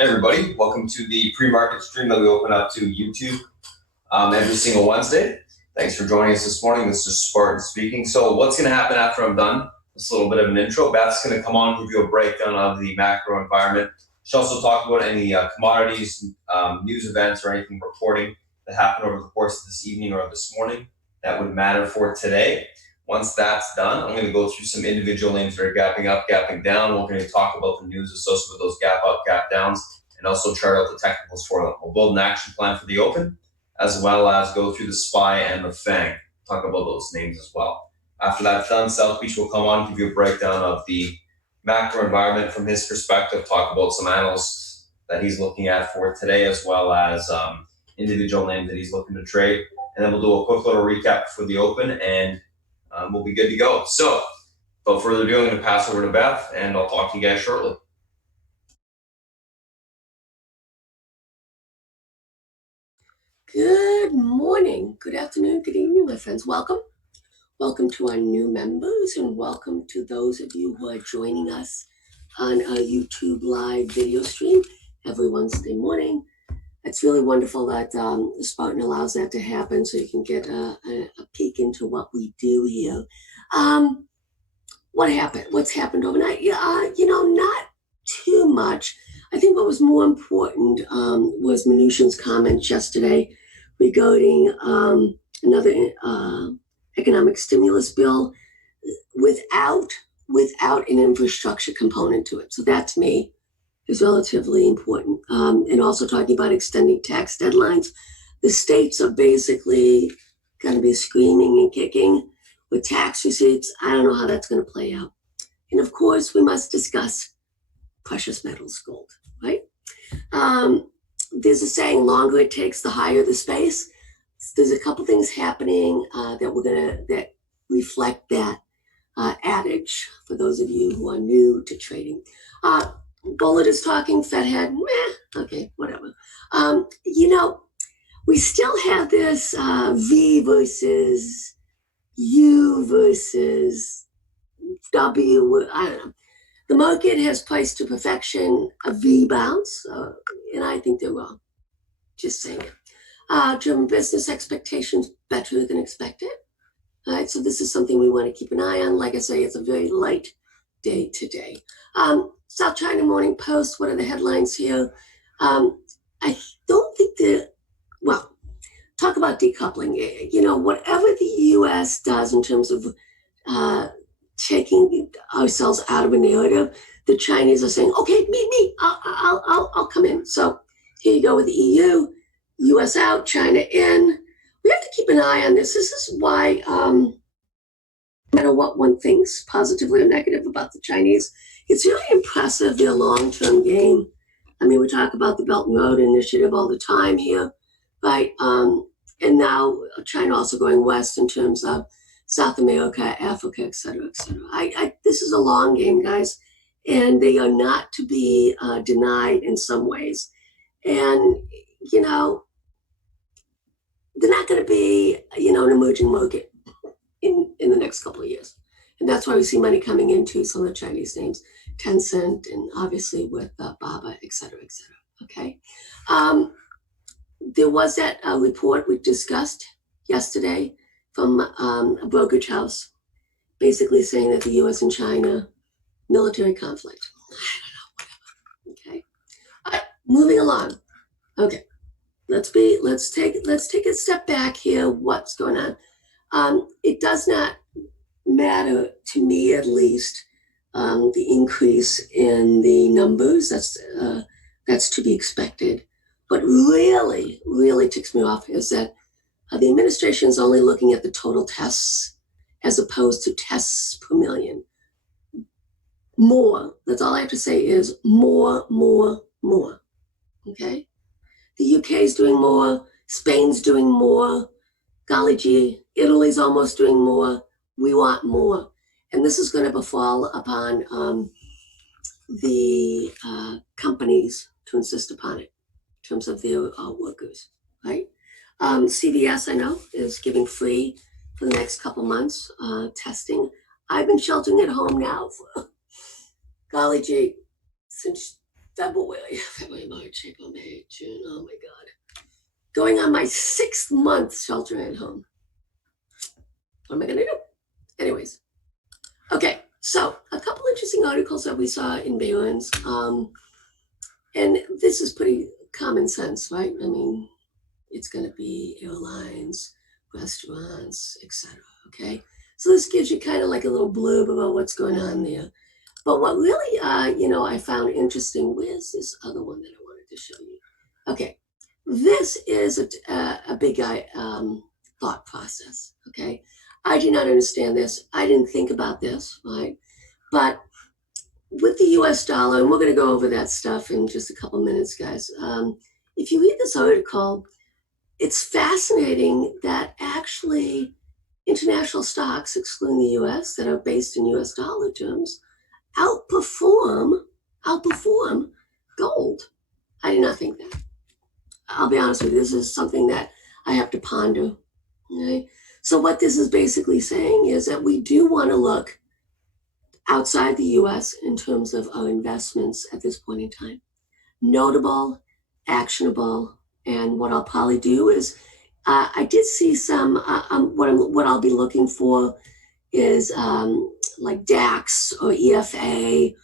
Hey everybody, welcome to the pre-market stream that we open up to YouTube every single Wednesday. Thanks for joining us this morning. This is Spartan speaking. So what's going to happen after I'm done? Just a little bit of an intro. Beth's going to come on and give you a breakdown of the macro environment. She'll also talk about any commodities, news events, or anything reporting that happened over the course of this evening or this morning that would matter for today. Once that's done, I'm going to go through some individual names that are gapping up, gapping down. We're going to talk about the news associated with those gap up, gap downs, and also chart out the technicals for them. We'll build an action plan for the open, as well as go through the SPY and the FANG, talk about those names as well. After that's done, South Beach will come on, give you a breakdown of the macro environment from his perspective, talk about some analysts that he's looking at for today, as well as individual names that he's looking to trade. And then we'll do a quick little recap for the open, and we'll be good to go. So, without further ado, I'm going to pass over to Beth, and I'll talk to you guys shortly. Good morning, good afternoon, good evening, my friends. Welcome. Welcome to our new members, and welcome to those of you who are joining us on our YouTube live video stream every Wednesday morning. It's really wonderful that Spartan allows that to happen, so you can get a peek into what we do here. What happened? What's happened overnight? Not too much. I think what was more important was Mnuchin's comments yesterday regarding another economic stimulus bill without an infrastructure component to it. So that, to me, is relatively important. And also talking about extending tax deadlines. The states are basically going to be screaming and kicking with tax receipts. I don't know how that's going to play out. And of course, we must discuss precious metals, gold, right? There's a saying, longer it takes, the higher the space. There's a couple things happening that reflect that adage for those of you who are new to trading. Bullet is talking, Fed head, okay, whatever. We still have this V versus U versus W, I don't know. The market has priced to perfection a V bounce, and I think they're wrong. Just saying it. German business expectations better than expected. All right, so this is something we want to keep an eye on. Like I say, it's a very light day today. South China Morning Post, what are the headlines here? I don't think talk about decoupling. Whatever the U.S. does in terms of taking ourselves out of a narrative, the Chinese are saying, okay, me, I'll come in. So here you go with the EU, US out, China in. We have to keep an eye on this. This is why, no matter what one thinks, positively or negative about the Chinese, it's really impressive, their long-term game. I mean, we talk about the Belt and Road Initiative all the time here, right? And now China also going west in terms of South America, Africa, et cetera, et cetera. This is a long game, guys, and they are not to be denied in some ways. And, they're not going to be, an emerging market in the next couple of years. And that's why we see money coming into some of the Chinese names, Tencent, and obviously with Baba, et cetera, okay? There was that report we discussed yesterday from a brokerage house, basically saying that the U.S. and China military conflict. I don't know, whatever. Okay. All right, moving along. Okay, let's take a step back here. What's going on? It does not matter to me, at least, the increase in the numbers. That's to be expected. But really ticks me off is that the administration is only looking at the total tests as opposed to tests per million. More, that's all I have to say is more. Okay? The UK is doing more, Spain's doing more, golly gee, Italy's almost doing more. We want more. And this is going to befall upon the companies to insist upon it in terms of their workers, right? CVS, I know, is giving free for the next couple months testing. I've been sheltering at home now for, golly gee, since February, March, April, May, June. Oh my God. Going on my 6th month sheltering at home. What am I going to do? Anyways. Okay. So a couple interesting articles that we saw in Barron's. And this is pretty common sense, right? I mean, it's going to be airlines, restaurants, etc. Okay. So this gives you kind of like a little blurb about what's going on there. But what really, I found interesting, where's this other one that I wanted to show you? Okay, this is a big thought process, okay? I do not understand this. I didn't think about this, right? But with the US dollar, and we're going to go over that stuff in just a couple minutes, guys. If you read this article, it's fascinating that actually international stocks, excluding the US, that are based in US dollar terms, outperform gold. I did not think that. I'll be honest with you, this is something that I have to ponder. Okay? So what this is basically saying is that we do want to look outside the US in terms of our investments at this point in time. Notable, actionable, and what I'll probably do is I did see some, what I'll be looking for is like DAX or EFA,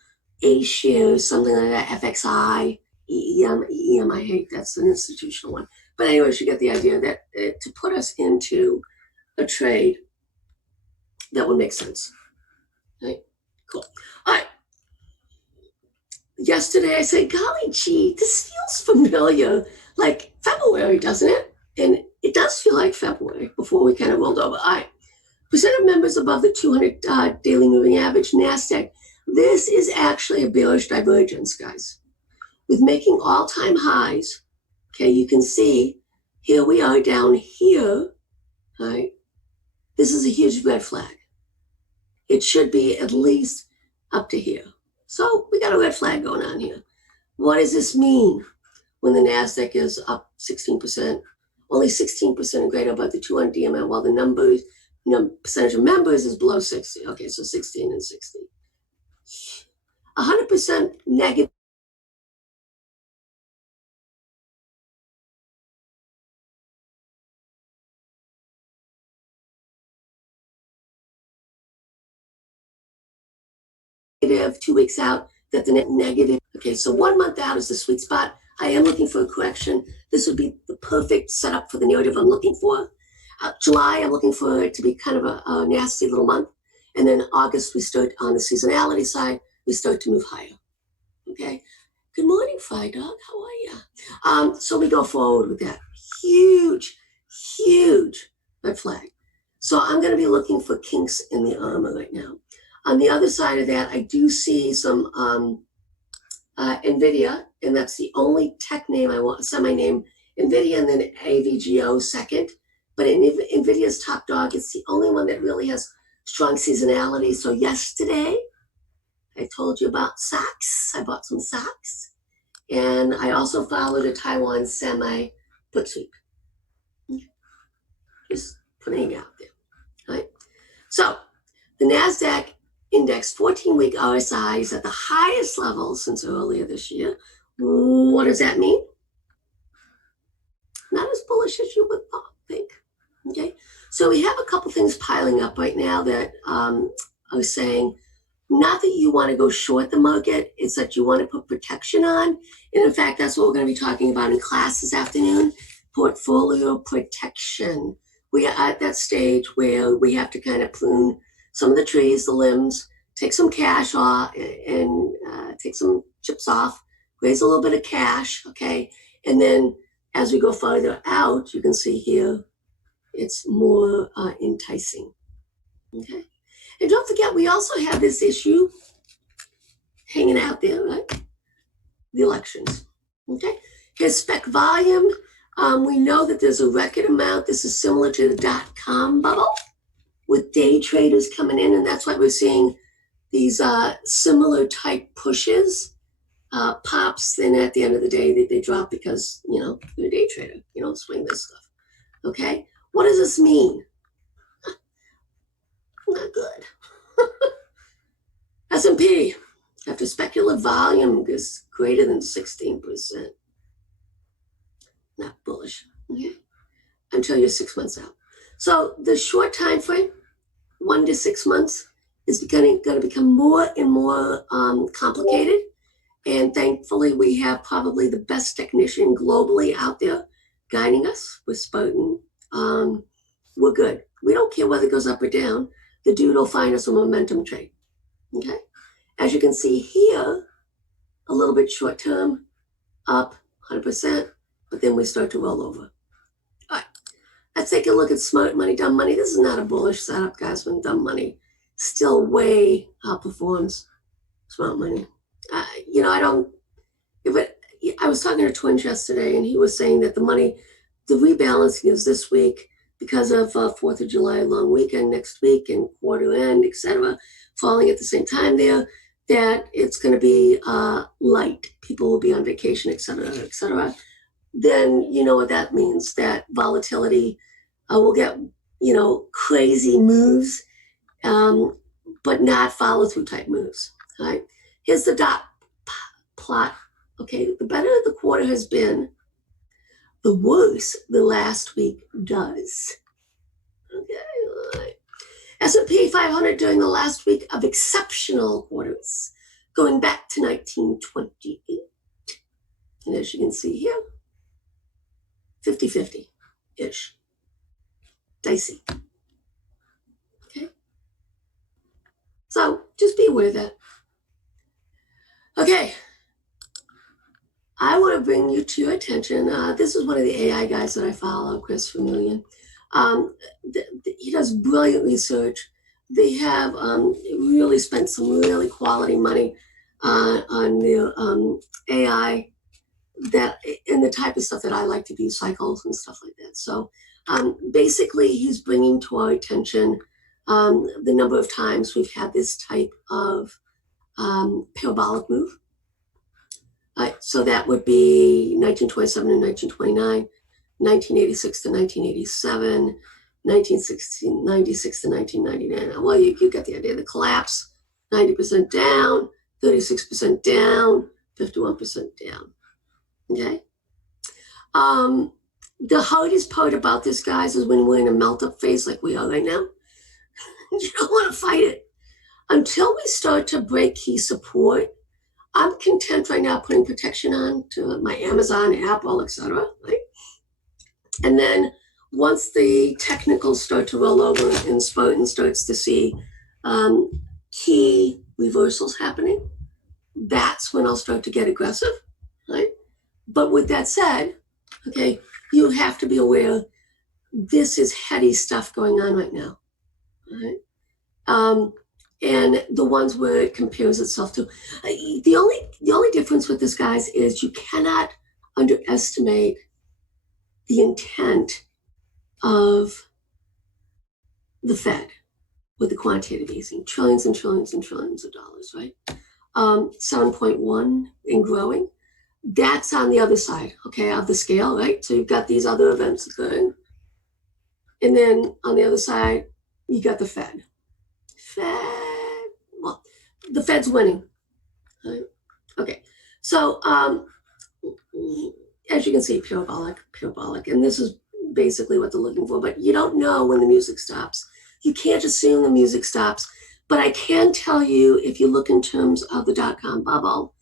A shares, something like that, FXI, EM, I hate, that's an institutional one. But anyways, you get the idea that to put us into a trade that would make sense. Right? Cool. All right. Yesterday I said, golly gee, this feels familiar, like February, doesn't it? And it does feel like February before we kind of rolled over. All right. Percent of members above the 200 daily moving average NASDAQ. This is actually a bearish divergence, guys. With making all-time highs, okay, you can see here we are down here, right? This is a huge red flag. It should be at least up to here. So we got a red flag going on here. What does this mean when the NASDAQ is up 16%, only 16% greater above the 200 DMA, while the numbers, percentage of members is below 60. Okay, so 16 and 60. 100% negative. Negative 2 weeks out, that the net negative. Okay, so 1 month out is the sweet spot. I am looking for a correction. This would be the perfect setup for the narrative I'm looking for. July, I'm looking for it to be kind of a nasty little month. And then August, we start on the seasonality side, we start to move higher. Okay. Good morning, Fry Dog. How are you? So we go forward with that. Huge, huge red flag. So I'm going to be looking for kinks in the armor right now. On the other side of that, I do see some NVIDIA, and that's the only tech name I want, semi-name, NVIDIA and then AVGO second. But in NVIDIA's top dog, it's the only one that really has strong seasonality. So yesterday, I told you about socks. I bought some socks. And I also followed a Taiwan semi put sweep. Just putting it out there. Right? So the NASDAQ index 14-week RSI is at the highest level since earlier this year. What does that mean? Not as bullish as you would think. Okay, so we have a couple things piling up right now that I was saying, not that you want to go short the market, it's that you want to put protection on. And in fact, that's what we're going to be talking about in class this afternoon, portfolio protection. We are at that stage where we have to kind of prune some of the trees, the limbs, take some cash off and take some chips off, raise a little bit of cash, okay? And then as we go farther out, you can see here, it's more enticing, okay? And don't forget, we also have this issue hanging out there, right? The elections, okay? Here's spec volume. We know that there's a record amount. This is similar to the dot-com bubble with day traders coming in, and that's why we're seeing these similar type pushes, pops, then at the end of the day, they drop because, you're a day trader. You don't swing this stuff, okay? What does this mean? Not good. S&P, after speculative volume is greater than 16%. Not bullish, okay? Until you're 6 months out. So the short time frame, 1 to 6 months, is going to become more and more complicated. And thankfully, we have probably the best technician globally out there guiding us with Spartan. We're good. We don't care whether it goes up or down. The dude will find us a momentum trade, okay? As you can see here, a little bit short term, up 100%, but then we start to roll over. All right, let's take a look at smart money, dumb money. This is not a bullish setup, guys, when dumb money still way outperforms smart money. I was talking to Twins yesterday, and he was saying that the rebalancing is this week because of 4th of July long weekend next week and quarter end, etc., falling at the same time there, that it's going to be light. People will be on vacation, etc., etc. Then you know what that means, that volatility will get, crazy moves, but not follow-through type moves, right? Here's the dot plot. Okay, the better the quarter has been, the worse the last week does. Okay, all right. S&P 500 during the last week of exceptional quarters, going back to 1928. And as you can see here, 50-50-ish. Dicey. Okay? So just be aware of that. Okay. I want to bring you to your attention. This is one of the AI guys that I follow, Chris Vermillion. He does brilliant research. They have really spent some really quality money on their AI and the type of stuff that I like to do, cycles and stuff like that. So basically, he's bringing to our attention the number of times we've had this type of parabolic move. So that would be 1927 to 1929, 1986 to 1987, 1996 to 1999. Well, you get the idea. The collapse, 90% down, 36% down, 51% down. Okay? The hardest part about this, guys, is when we're in a melt-up phase like we are right now. You don't want to fight it. Until we start to break key support, I'm content right now putting protection on to my Amazon, Apple, etc. Right? And then once the technicals start to roll over and Spartan starts to see key reversals happening, that's when I'll start to get aggressive. Right? But with that said, okay, you have to be aware this is heady stuff going on right now. Right? And the ones where it compares itself to, the only difference with this, guys, is you cannot underestimate the intent of the Fed with the quantitative easing, trillions and trillions and trillions of dollars, right? 7.1 and growing. That's on the other side, okay, of the scale, right? So you've got these other events occurring. And then on the other side, you got the Fed. Well, the Fed's winning. Right? Okay, so as you can see, parabolic, and this is basically what they're looking for, but you don't know when the music stops. You can't assume the music stops, but I can tell you, if you look in terms of the dot-com bubble,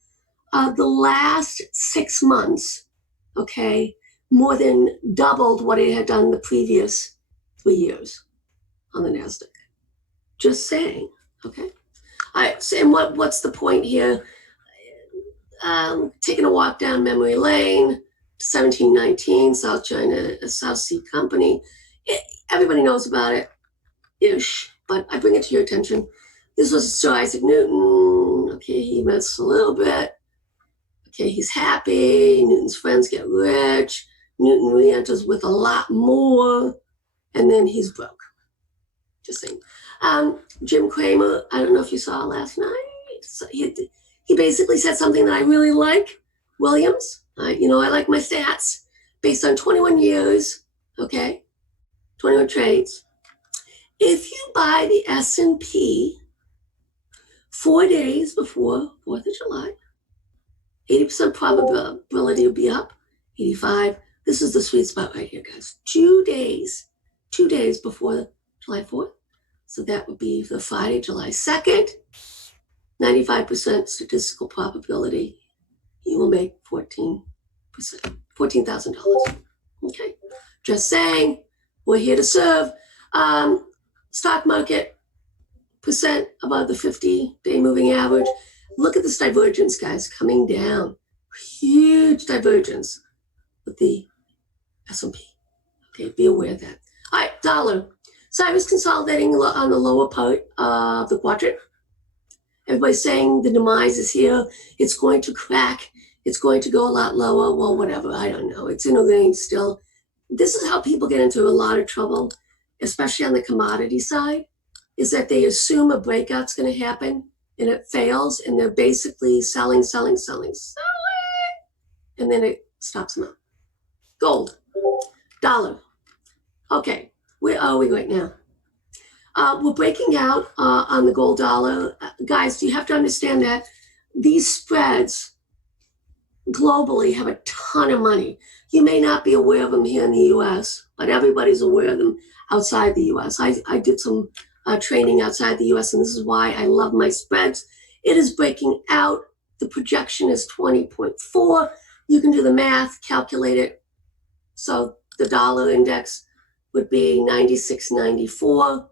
the last 6 months, okay, more than doubled what it had done the previous 3 years on the NASDAQ. Just saying, okay? All right, so and what's the point here? Taking a walk down memory lane, 1719, South Sea Company. Everybody knows about it, ish, but I bring it to your attention. This was Sir Isaac Newton. Okay, he missed a little bit. Okay, he's happy. Newton's friends get rich. Newton re-enters with a lot more, and then he's broke. Just saying. Jim Cramer, I don't know if you saw last night. So he basically said something that I really like. Williams, I like my stats based on 21 years, okay, 21 trades. If you buy the S&P 4 days before 4th of July. 80% probability will be up, 85. This is the sweet spot right here, guys. 2 days before July 4th. So that would be the Friday, July 2nd. 95% statistical probability you will make $14,000. Okay, just saying, we're here to serve. Stock market percent above the 50-day moving average. Look at this divergence, guys, coming down. Huge divergence with the S&P. Okay, be aware of that. All right, dollar. So I was consolidating on the lower part of the quadrant. Everybody's saying the demise is here. It's going to crack. It's going to go a lot lower. Well, whatever. I don't know. It's in a range still. This is how people get into a lot of trouble, especially on the commodity side, is that they assume a breakout's going to happen and it fails, and they're basically selling, and then it stops them out. Gold, dollar. Okay, where are we right now? We're breaking out on the gold dollar. Guys, you have to understand that these spreads globally have a ton of money. You may not be aware of them here in the US, but everybody's aware of them outside the US. I did some training outside the US, and this is why I love my spreads. It is breaking out. The projection is 20.4. You can do the math, calculate it. So the dollar index would be 96.94.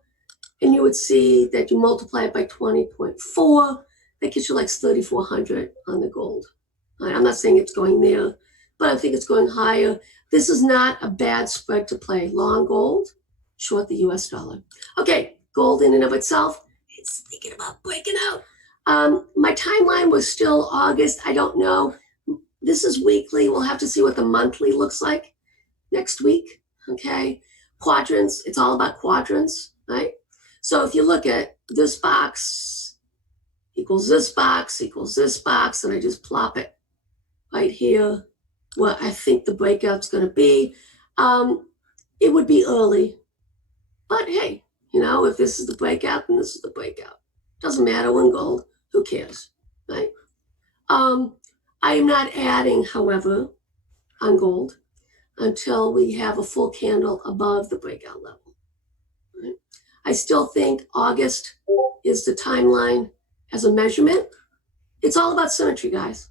And you would see that you multiply it by 20.4, that gets you like 3,400 on the gold. I'm not saying it's going there, but I think it's going higher. This is not a bad spread to play. Long gold, short the US dollar. Okay, gold in and of itself, it's thinking about breaking out. My timeline was still August. I don't know. This is weekly. We'll have to see what the monthly looks like next week. Okay, quadrants, it's all about quadrants, right? So if you look at this box equals this box equals this box, and I just plop it right here where I think the breakout's going to be, it would be early. But hey, you know, if this is the breakout, then this is the breakout. Doesn't matter when gold, who cares, right? I am not adding, however, on gold until we have a full candle above the breakout level. Right? I still think August is the timeline as a measurement. It's all about symmetry, guys.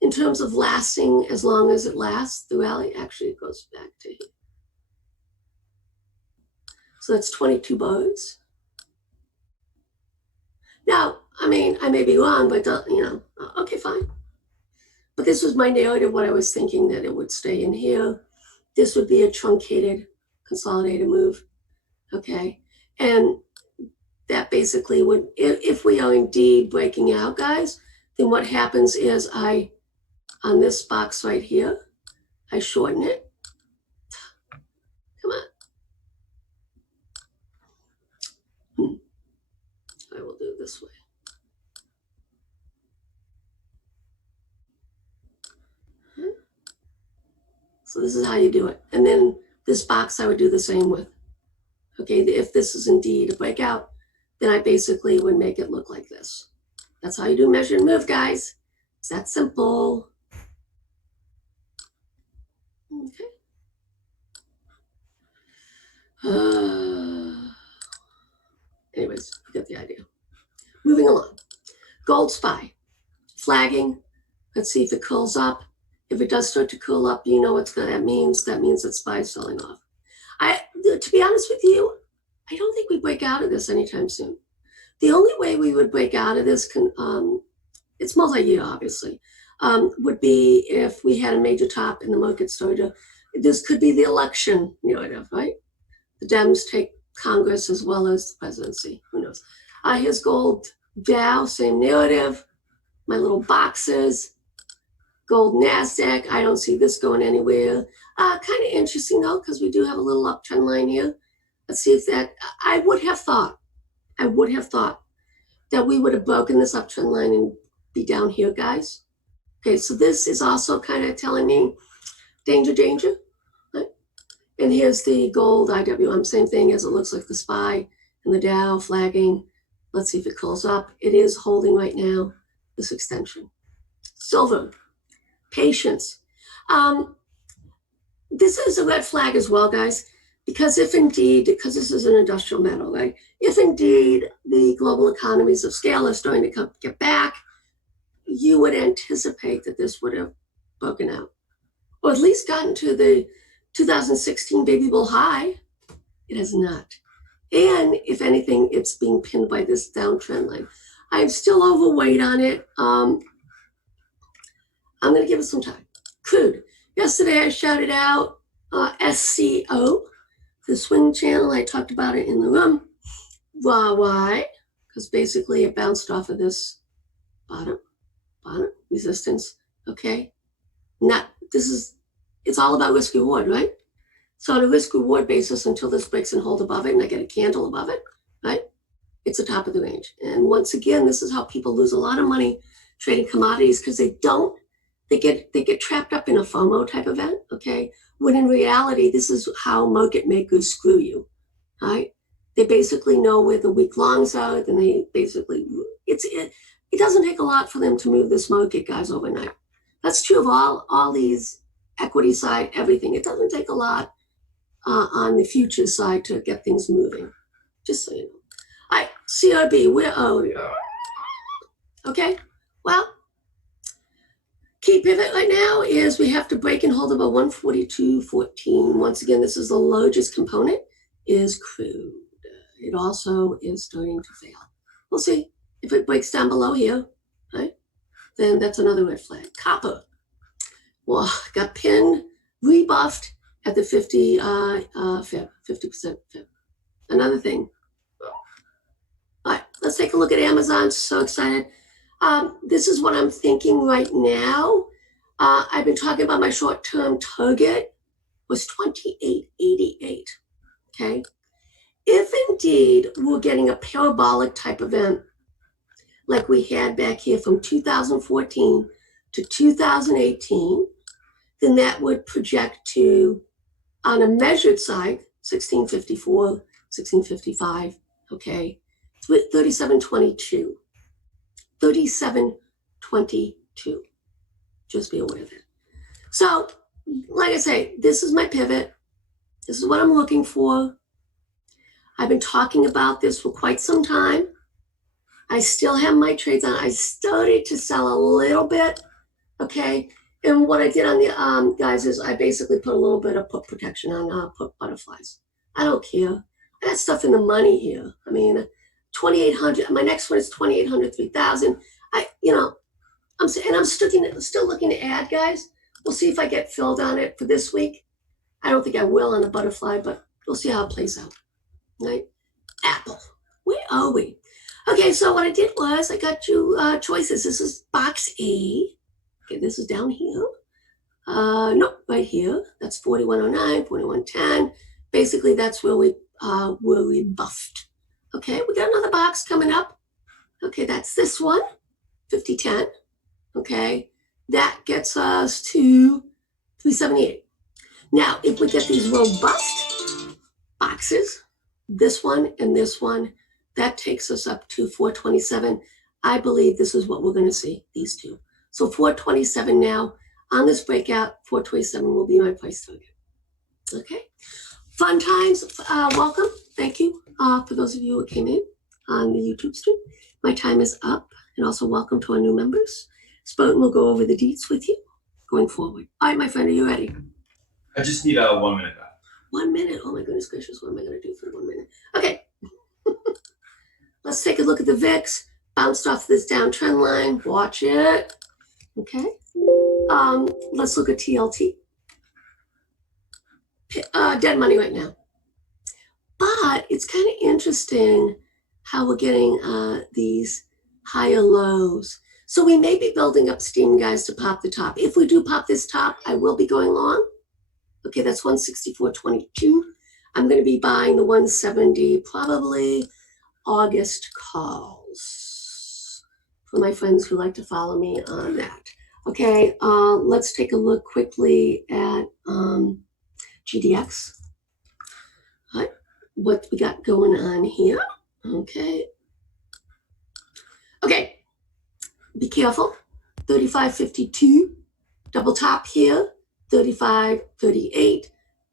In terms of lasting as long as it lasts, the rally actually goes back to here. So that's 22 bars. Now, I mean, I may be wrong, but you know, okay, fine. But this was my narrative, what I was thinking, that it would stay in here. This would be a truncated, consolidated move, okay? And that basically would, if we are indeed breaking out, guys, then what happens is on this box right here, I shorten it. Come on. I will do it this way. So this is how you do it. And then this box I would do the same with. Okay, if this is indeed a breakout, then I basically would make it look like this. That's how you do measure and move, guys. It's that simple. Okay. Anyways, you get the idea. Moving along. Gold SPY. Flagging. Let's see if it curls up. If it does start to curl up, you know what that means. That means that SPY is selling off. To be honest with you, I don't think we break out of this anytime soon. The only way we would break out of this, it's multi-year, obviously, would be if we had a major top and the market started. This could be the election narrative, right? The Dems take Congress as well as the presidency. Who knows? Here's gold Dow, same narrative. My little boxes. Gold NASDAQ. I don't see this going anywhere. Kind of interesting though, because we do have a little uptrend line here. Let's see if that. I would have thought that we would have broken this uptrend line and be down here, guys. Okay, so this is also kind of telling me danger, danger. Right? And here's the gold IWM, same thing as it looks like the SPY and the Dow flagging. Let's see if it calls up. It is holding right now, this extension. Silver, patience. This is a red flag as well, guys, because if indeed, because this is an industrial metal, right? If indeed the global economies of scale are starting to get back, you would anticipate that this would have broken out, or at least gotten to the 2016 baby bull high. It has not. And if anything, it's being pinned by this downtrend line. I'm still overweight on it. I'm going to give it some time. Crude. Yesterday I shouted out SCO, the swing channel. I talked about it in the room. Why? Because basically it bounced off of this bottom resistance. Okay. It's all about risk reward, right? So on a risk reward basis, until this breaks and hold above it and I get a candle above it, right? It's the top of the range. And once again, this is how people lose a lot of money trading commodities, because they get trapped up in a FOMO type event, okay? When in reality, this is how market makers screw you, right? They basically know where the weak longs are, and they basically, it doesn't take a lot for them to move this market, guys, overnight. That's true of all these equity side, everything. It doesn't take a lot on the future side to get things moving, just so you know. All right, CRB, where are we? Okay, well, key pivot right now is we have to break and hold about 142.14. Once again, this is the largest component, is crude. It also is starting to fail. We'll see if it breaks down below here, right? Then that's another red flag. Copper, well, got pinned, rebuffed at the 50% fib. Another thing. All right, let's take a look at Amazon. So excited. This is what I'm thinking right now. I've been talking about my short-term target was 28.88, okay? If indeed we're getting a parabolic type event like we had back here from 2014 to 2018, then that would project to, on a measured side, 1654, 1655, okay? 3722. 3722. Just be aware of it. So, like I say, this is my pivot. This is what I'm looking for. I've been talking about this for quite some time. I still have my trades on. I started to sell a little bit, okay? And what I did on the guys is I basically put a little bit of put protection on put butterflies. I don't care. I got stuff in the money here. I mean, 2,800. My next one is 2,800, 3,000. I'm still looking to add, guys. We'll see if I get filled on it for this week. I don't think I will on the butterfly, but we'll see how it plays out. Right? Apple. Where are we? Okay, so what I did was I got you choices. This is box A. Okay, this is down here. No, right here. That's 4109, 4110. Basically, that's where we buffed. Okay, we got another box coming up. Okay, that's this one, 5010. Okay, that gets us to 378. Now, if we get these robust boxes, this one and this one, that takes us up to 427. I believe this is what we're going to see, these two. So 427 now. On this breakout, 427 will be my price target. Okay. Fun times. Welcome. Thank you for those of you who came in on the YouTube stream. My time is up. And also welcome to our new members. Spartan will go over the deets with you going forward. All right, my friend, are you ready? I just need 1 minute back. 1 minute. Oh my goodness gracious. What am I going to do for 1 minute? Okay. Let's take a look at the VIX. Bounced off this downtrend line. Watch it. Okay. Let's look at TLT. Dead money right now. But it's kind of interesting how we're getting these higher lows. So we may be building up steam, guys, to pop the top. If we do pop this top, I will be going long. Okay, that's 164.22. I'm going to be buying the 170, probably August calls for my friends who like to follow me on that. Okay, let's take a look quickly at GDX. All right, what we got going on here. Okay, Okay, be careful. 35.52, double top here, 35.38,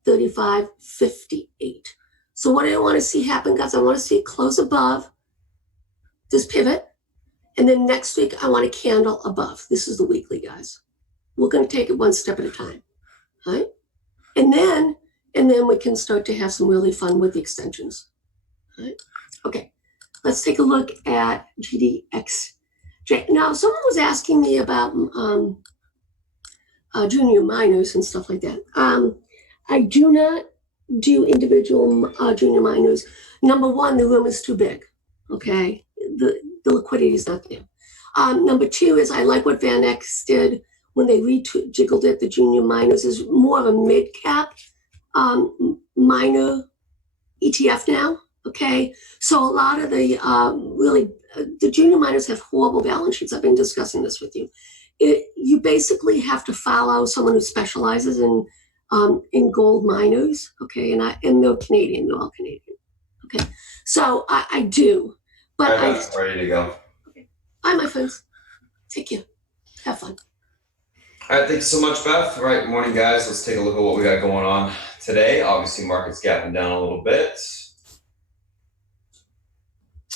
35.58. So what do I want to see happen, guys? I want to see it close above this pivot. And then next week, I want a candle above. This is the weekly, guys. We're going to take it one step at a time. All right? And then we can start to have some really fun with the extensions. All right? Okay, let's take a look at GDX. Now, someone was asking me about junior minors and stuff like that. I do not do individual junior minors. Number one, the room is too big. Okay, the liquidity is not there. Number two is I like what Van X did when they rejiggled it. The junior minors is more of a mid cap minor ETF now. Okay, so a lot of the the junior minors have horrible balance sheets. I've been discussing this with you. You basically have to follow someone who specializes in gold miners. Okay, and they're Canadian. They're all Canadian. Okay, so I do, but I'm ready to go. Okay, bye, my friends. Take care. Have fun. All right, thank you so much, Beth. All right, morning, guys. Let's take a look at what we got going on today. Obviously, market's gapping down a little bit.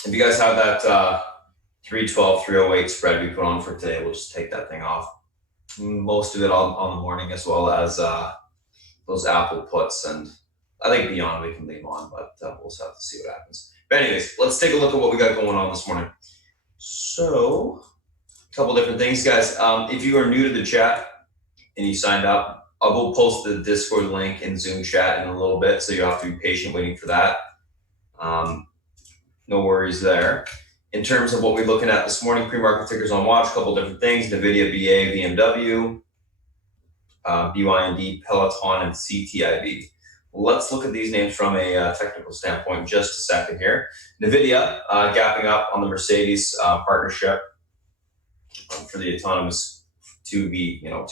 If you guys have that 312, 308 spread we put on for today, we'll just take that thing off. Most of it on the morning, as well as those Apple puts, and I think beyond we can leave on, but we'll just have to see what happens. But anyways, let's take a look at what we got going on this morning. So, a couple different things, guys. If you are new to the chat and you signed up, I will post the Discord link in Zoom chat in a little bit, so you'll have to be patient waiting for that. No worries there. In terms of what we're looking at this morning, pre-market tickers on watch, a couple different things: NVIDIA, BA, BMW, BYND, Peloton, and CTIB. Let's look at these names from a technical standpoint in just a second here. NVIDIA gapping up on the Mercedes partnership for the autonomous to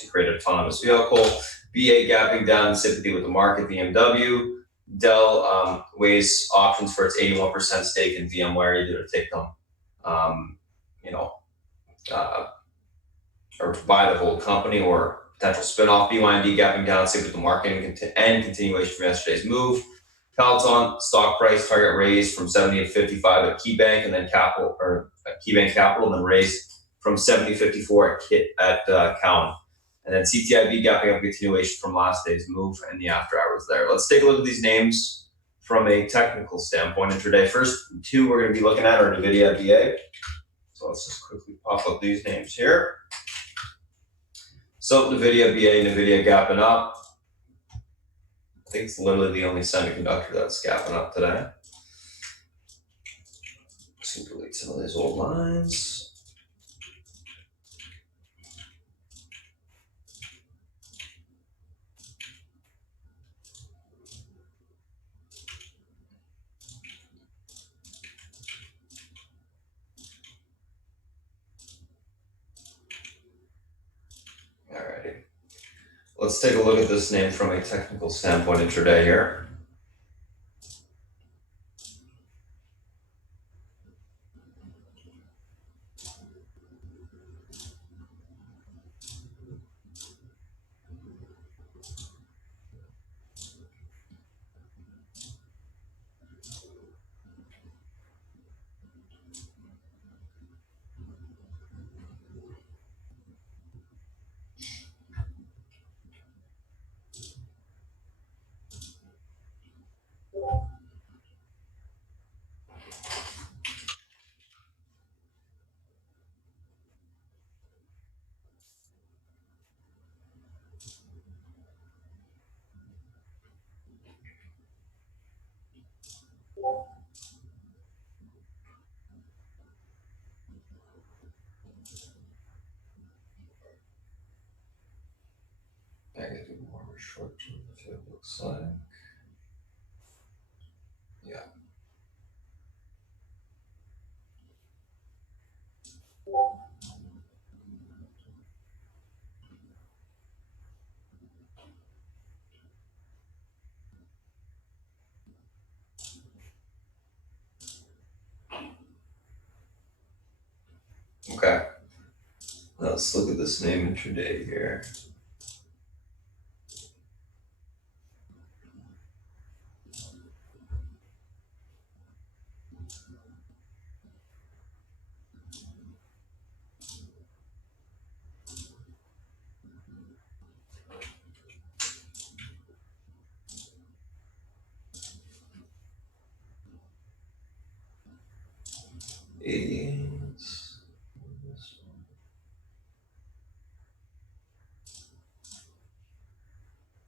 create an autonomous vehicle. BA gapping down in sympathy with the market. BMW. Dell weighs options for its 81% stake in VMware, either to take them, or to buy the whole company or potential spinoff. BYND gapping down, stick with the market and continuation from yesterday's move. Peloton stock price target raised from 70 to 55 at KeyBank, and then KeyBank Capital, and then raised from 70 to 54 at Cowen. And then CTIB gapping up continuation from last day's move and the after hours there. Let's take a look at these names from a technical standpoint intraday. First two we're going to be looking at are NVIDIA, BA. So let's just quickly pop up these names here. So NVIDIA, BA, NVIDIA gapping up. I think it's literally the only semiconductor that's gapping up today. Just going to delete some of these old lines. Alrighty. Let's take a look at this name from a technical standpoint intraday here. I gotta do more of a short term, it looks like. Yeah. Okay. Let's look at this name intraday here.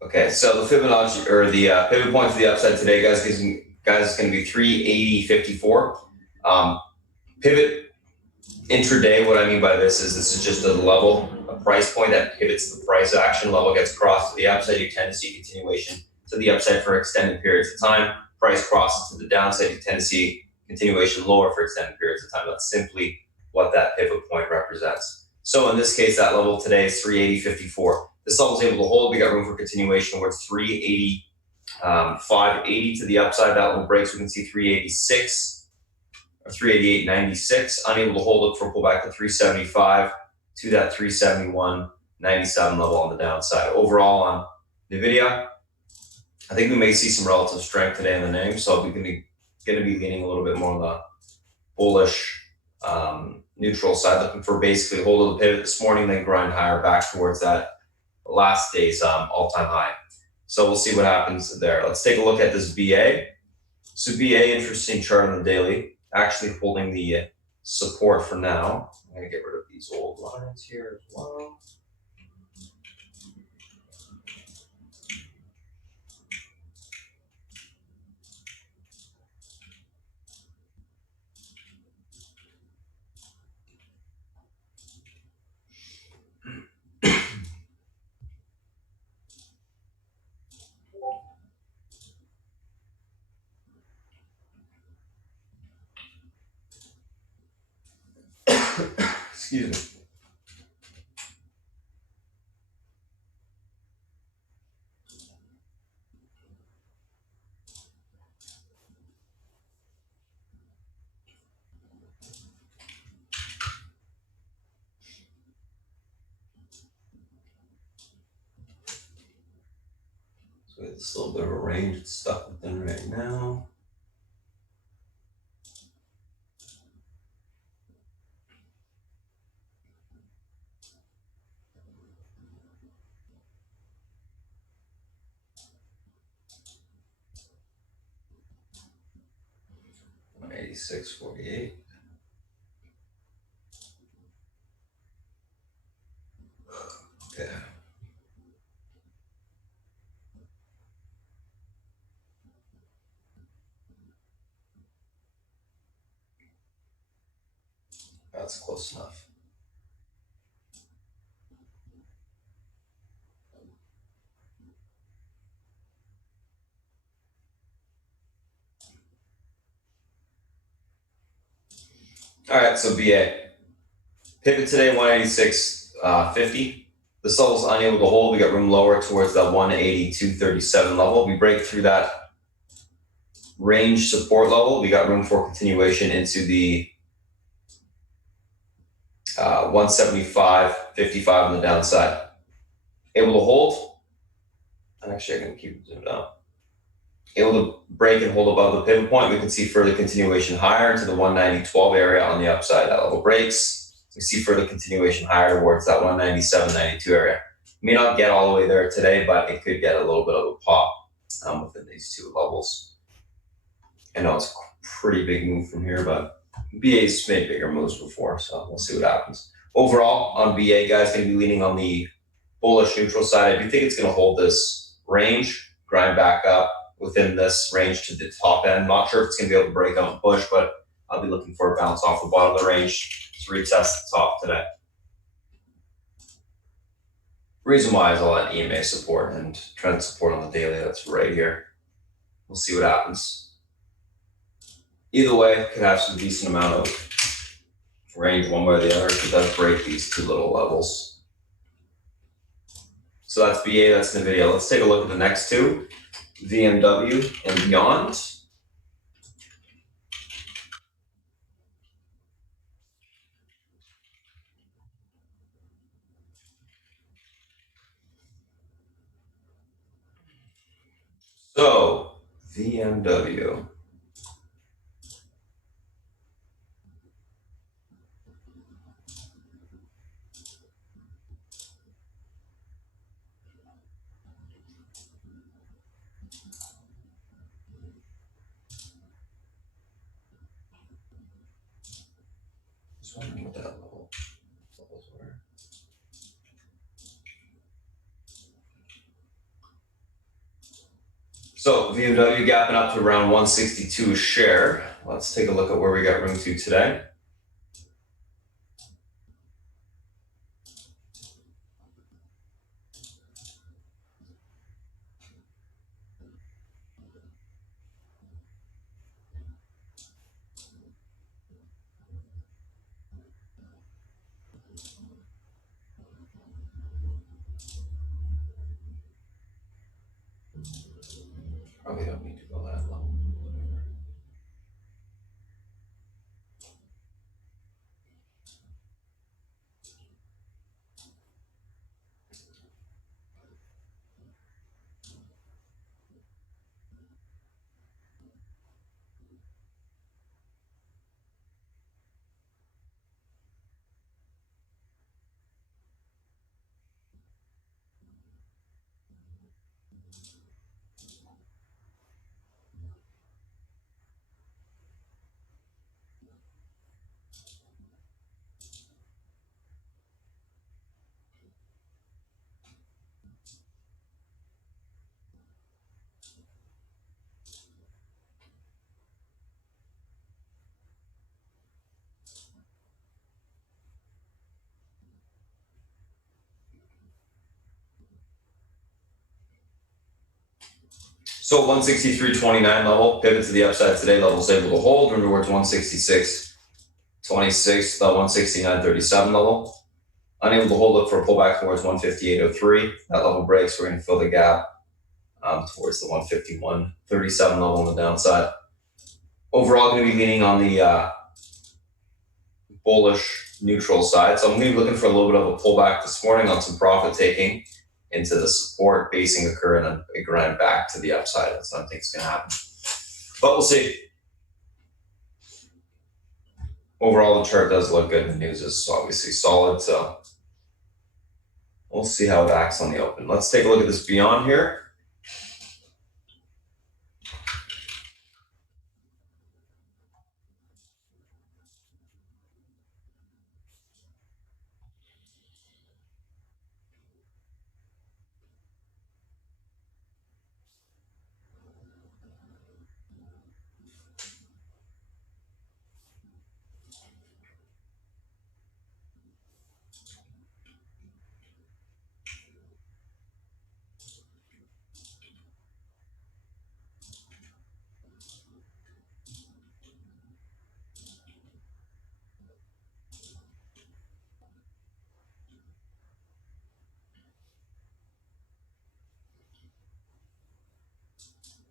Okay, so the Fibonacci or the pivot point to the upside today, guys, is going to be 380.54. Pivot intraday. What I mean by this is just a level, a price point that pivots the price action. Level gets crossed to the upside, you tend to see continuation to the upside for extended periods of time. Price crosses to the downside, you tend to see continuation lower for extended periods of time. That's simply what that pivot point represents. So in this case, that level today is 380.54. This level is able to hold. We got room for continuation towards 380, 580 to the upside. That level breaks. We can see 386 or 388.96. Unable to hold it for pullback to 375 to that 371.97 level on the downside. Overall on NVIDIA, I think we may see some relative strength today in the name, so we're going to be leaning a little bit more on the bullish neutral side, looking for basically hold of the pivot this morning, then grind higher back towards that last day's all-time high. So we'll see what happens there. Let's take a look at this BA. So BA, interesting chart on the daily, actually holding the support for now. I'm going to get rid of these old lines here as well. Excuse me. So we have this little bit of a range it's stuck within right now. $86.48. Okay. That's close enough. All right, so BA. Pivot today, 186.50. This level's unable to hold. We got room lower towards that 182.37 level. We break through that range support level. We got room for continuation into the 175.55 on the downside. Able to hold. Actually, I'm going to keep it zoomed out. Able to break and hold above the pivot point. We can see further continuation higher into the 190.12 area on the upside. That level breaks. We see further continuation higher towards that 197.92 area. May not get all the way there today, but it could get a little bit of a pop within these two levels. I know it's a pretty big move from here, but BA's made bigger moves before, so we'll see what happens. Overall, on BA, guys, going to be leaning on the bullish neutral side. I do think it's going to hold this range, grind back up within this range to the top end. Not sure if it's going to be able to break out and push, but I'll be looking for a bounce off the bottom of the range to retest the top today. Reason why is all that EMA support and trend support on the daily. That's right here. We'll see what happens. Either way, could have some decent amount of range one way or the other if it does break these two little levels. So that's BA, that's NVIDIA. Let's take a look at the next two, VMW and beyond. VMW. Just wondering what that levels were. So VMW gapping up to around 162 a share. Let's take a look at where we got room to today. Probably don't need to go that low. So 163.29 level, pivot to the upside today, levels able to hold, room towards 166.26, the 169.37 level. Unable to hold, look for a pullback towards 158.03. That level breaks, we're going to fill the gap towards the 151.37 level on the downside. Overall, going to be leaning on the bullish neutral side. So I'm going to be looking for a little bit of a pullback this morning on some profit taking into the support basing occur and then a grind back to the upside. That's what I think is going to happen. But we'll see. Overall, the chart does look good. The news is obviously solid. So we'll see how it acts on the open. Let's take a look at this beyond here.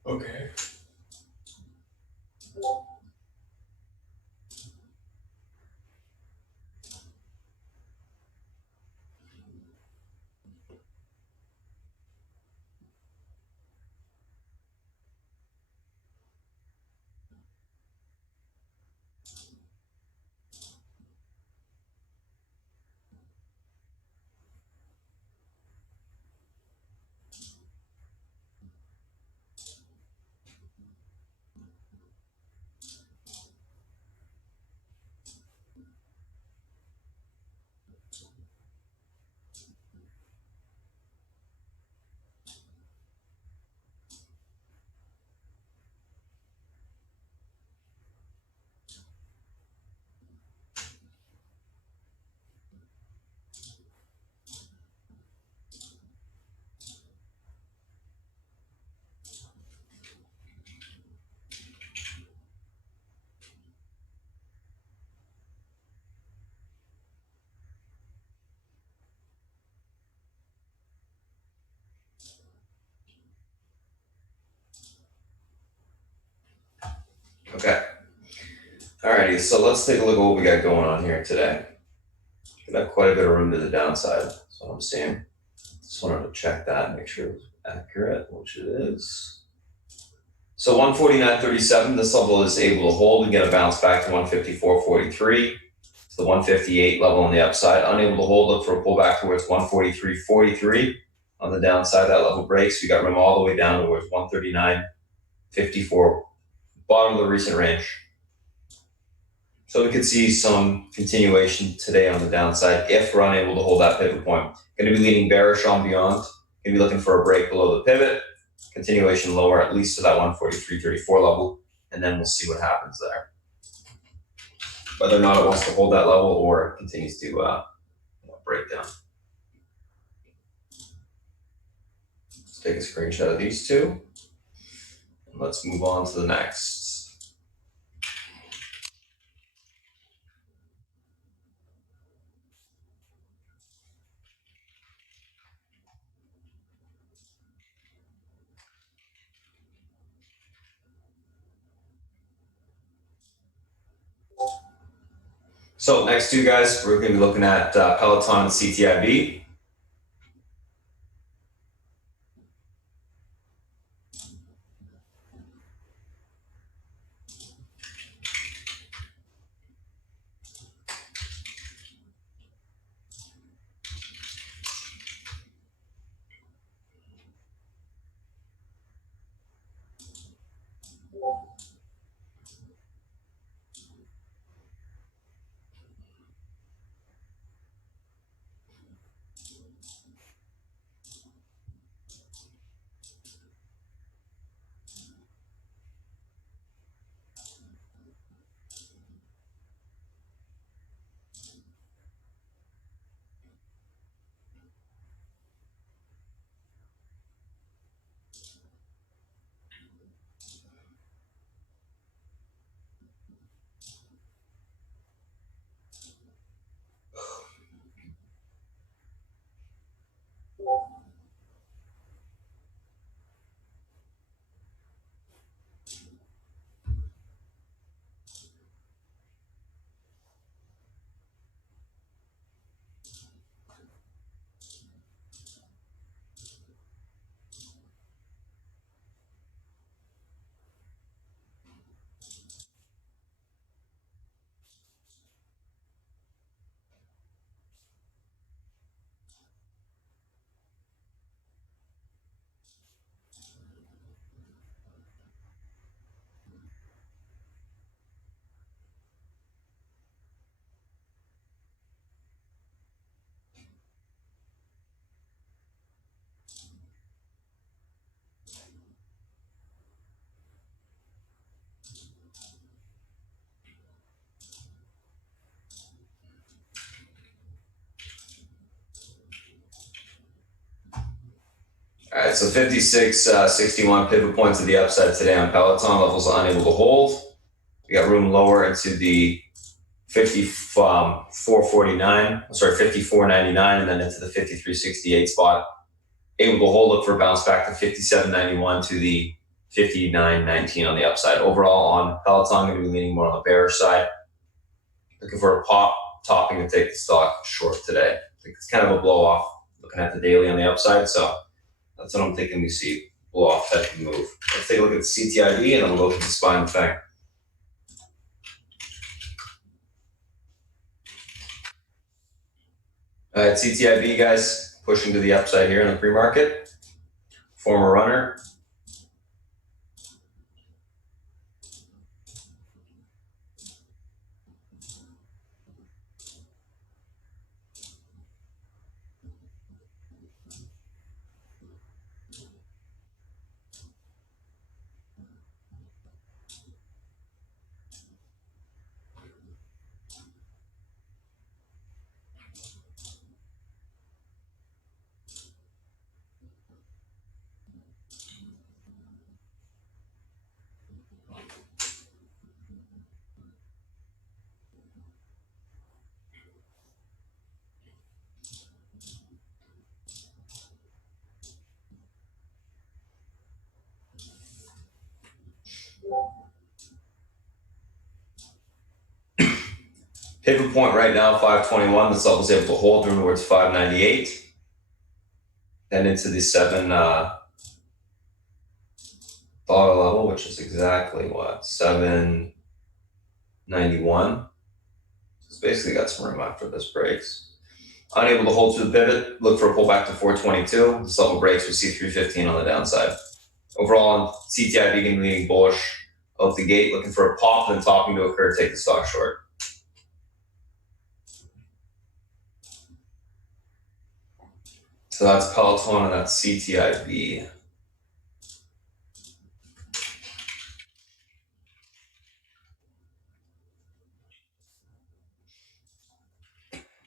Okay. Okay. Alrighty, so let's take a look at what we got going on here today. We got quite a bit of room to the downside. That's what I'm seeing. Just wanted to check that and make sure it was accurate, which it is. So 149.37, this level is able to hold and get a bounce back to 154.43. It's the 158 level on the upside. Unable to hold, look for a pullback towards 143.43. On the downside, that level breaks. We got room all the way down towards 139.54, bottom of the recent range. So we could see some continuation today on the downside if we're unable to hold that pivot point. Going to be leaning bearish on beyond. Going to be looking for a break below the pivot. Continuation lower, at least to that 143.34 level, and then we'll see what happens there. Whether or not it wants to hold that level or continues to break down. Let's take a screenshot of these two. And let's move on to the next. So next two guys, we're going to be looking at Peloton and CTIB. All right, so 56.61 pivot point to the upside today on Peloton. Levels unable to hold. We got room lower into the 54.99, and then into the 53.68 spot. Able to hold, look for a bounce back to 57.91 to the 59.19 on the upside. Overall on Peloton, going to be leaning more on the bearish side. Looking for a pop, topping to take the stock short today. I think it's kind of a blow off looking at the daily on the upside, so that's what I'm thinking we see. Blow off type of move. Let's take a look at the CTIB and then we'll go to the spine thing. All right, CTIB guys, pushing to the upside here in the pre-market. Former runner. Pivot point right now, 521. This level's able to hold towards 598. Then into the Follow level, which is exactly what, 791. It's basically got some room after this breaks. Unable to hold through the pivot, look for a pullback to 422. This level breaks, we see 315 on the downside. Overall, CTI leaning bullish out the gate, looking for a pop and topping to occur, take the stock short. So that's Peloton and that's CTIB.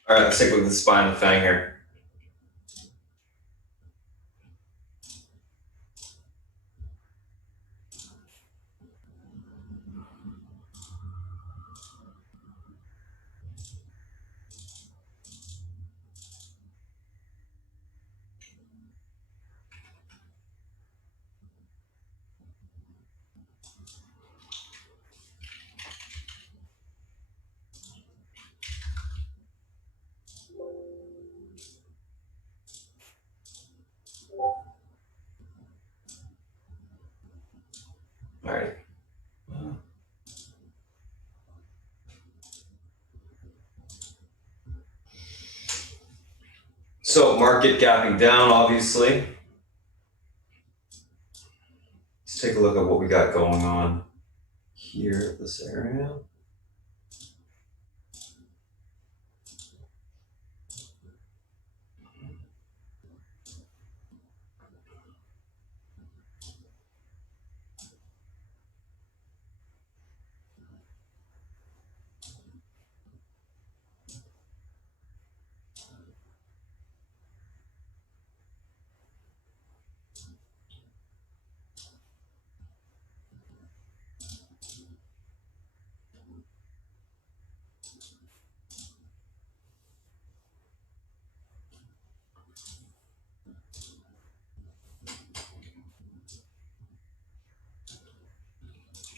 All right, let's take a look at the spine of the fang here. All right. So market gapping down, obviously. Let's take a look at what we got going on here, this area.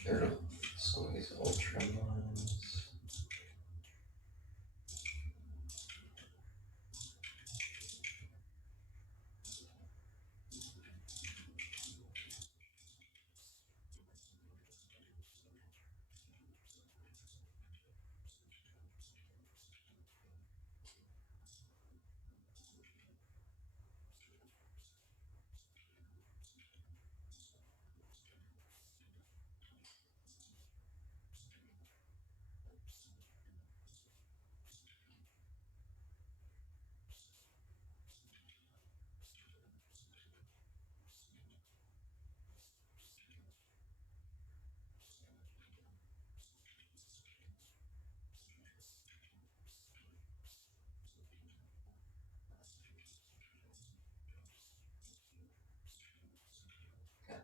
There are some of these old trend lines.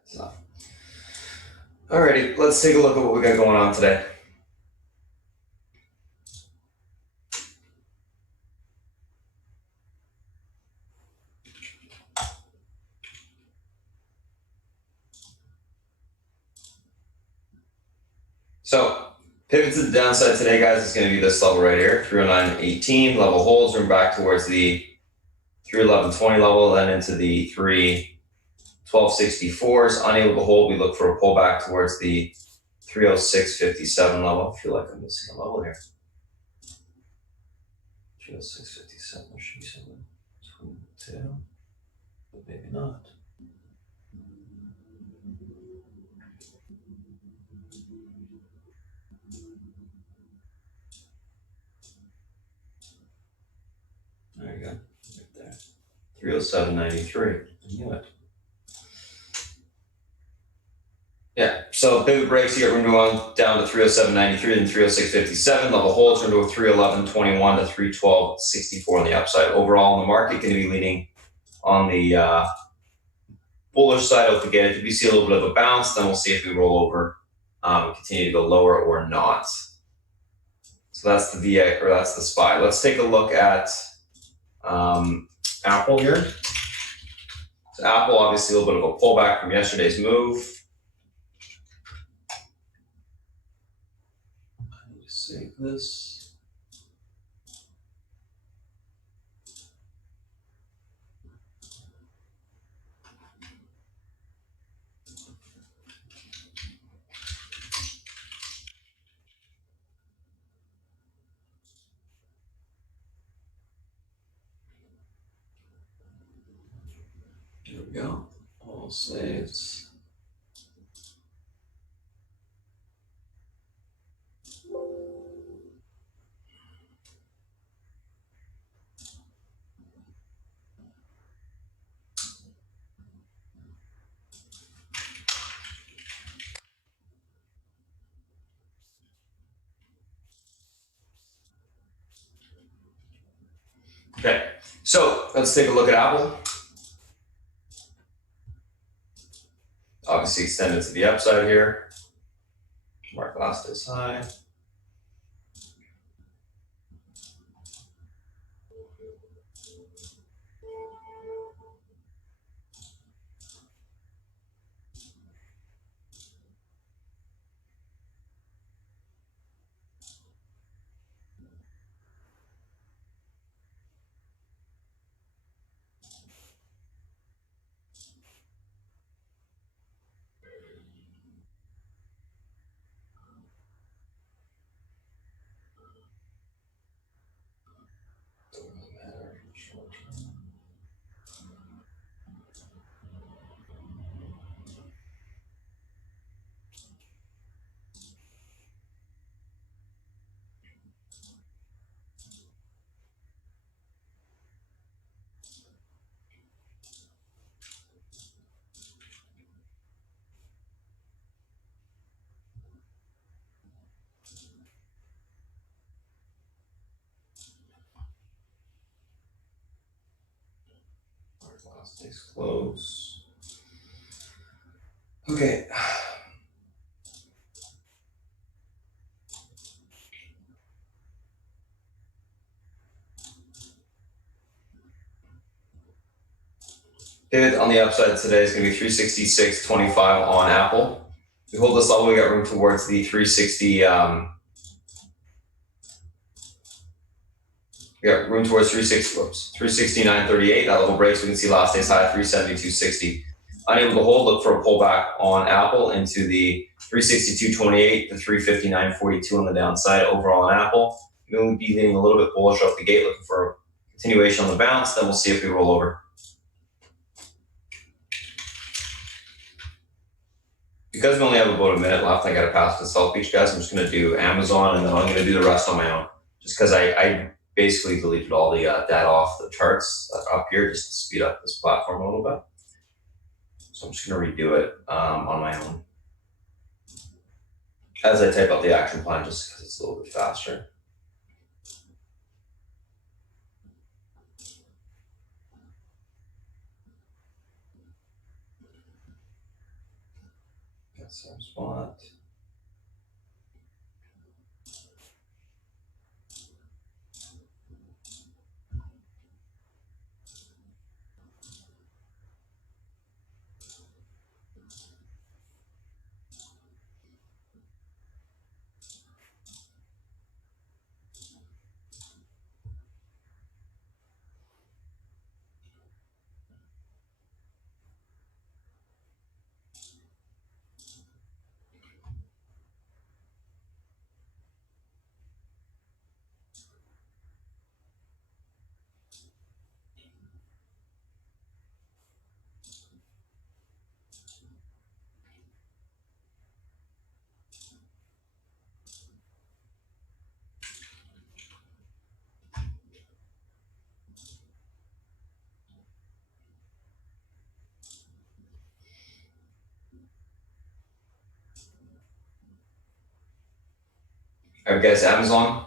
So, alrighty, let's take a look at what we got going on today. So, pivot to the downside today, guys, is going to be this level right here, 309.18. Level holds, we're back towards the 311.20 level, then into the 312.64s. Unable to hold, we look for a pullback towards the 306.57 level. I feel like I'm missing a level here. 306.57, there should be something between the two, but maybe not. There you go, right there. 307.93, I knew it. Yeah, so pivot breaks, you got room to go down to 307.93 and 306.57. Level holds are into 311.21 to 312.64 on the upside. Overall, in the market, going to be leaning on the bullish side out the gate. If we see a little bit of a bounce, then we'll see if we roll over and continue to go lower or not. So that's the VX, or that's the SPY. Let's take a look at Apple here. So Apple, obviously a little bit of a pullback from yesterday's move. I need to save this. we go. All saved. Okay, so let's take a look at Apple. Obviously extended to the upside here. Mark last day's high. Mark last day's close. Okay. Pivot on the upside today is going to be 366.25 on Apple. We hold this level, we got room towards the 360. We got room towards 369.38. That level breaks. We can see last day's high 372.60. Unable to hold, look for a pullback on Apple into the 362.28 to 359.42 on the downside overall on Apple. We'll be leaning a little bit bullish off the gate, looking for a continuation on the bounce. Then we'll see if we roll over. Because we only have about a minute left, I got to pass the South Beach guys. I'm just going to do Amazon and then I'm going to do the rest on my own. Just because I basically deleted all the data off the charts up here just to speed up this platform a little bit. So I'm just going to redo it on my own as I type out the action plan, just because it's a little bit faster. Got some spot. All right, guys, Amazon.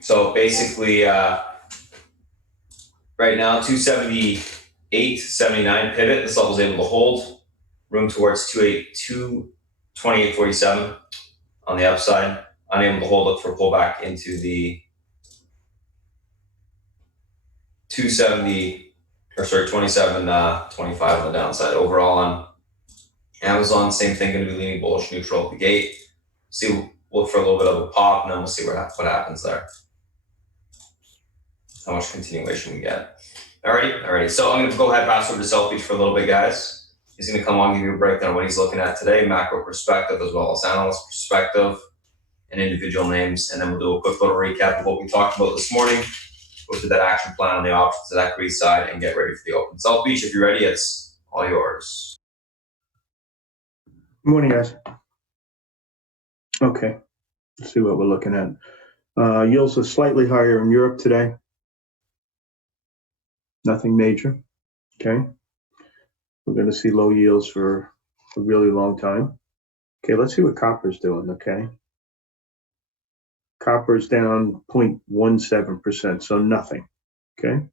So basically, right now, 278.79 pivot. This level is able to hold. Room towards 28.47 on the upside. Unable to hold, look for pullback into the 27.25 on the downside. Overall on Amazon, same thing, going to be leaning bullish, neutral at the gate. Look for a little bit of a pop, and then we'll see what happens there. How much continuation we get. Alrighty. So I'm going to go ahead and pass over to South Beach for a little bit, guys. He's going to come on, give you a breakdown of what he's looking at today, macro perspective as well as analyst perspective and individual names, and then we'll do a quick little recap of what we talked about this morning. go through that action plan on the options and equity side, and get ready for the open. South Beach, if you're ready, it's all yours. Good morning, guys. Okay, let's see what we're looking at. Yields are slightly higher in Europe today. Nothing major. Okay. We're going to see low yields for a really long time. Okay, let's see what copper's doing. Okay. Copper's down 0.17%, so nothing. Okay.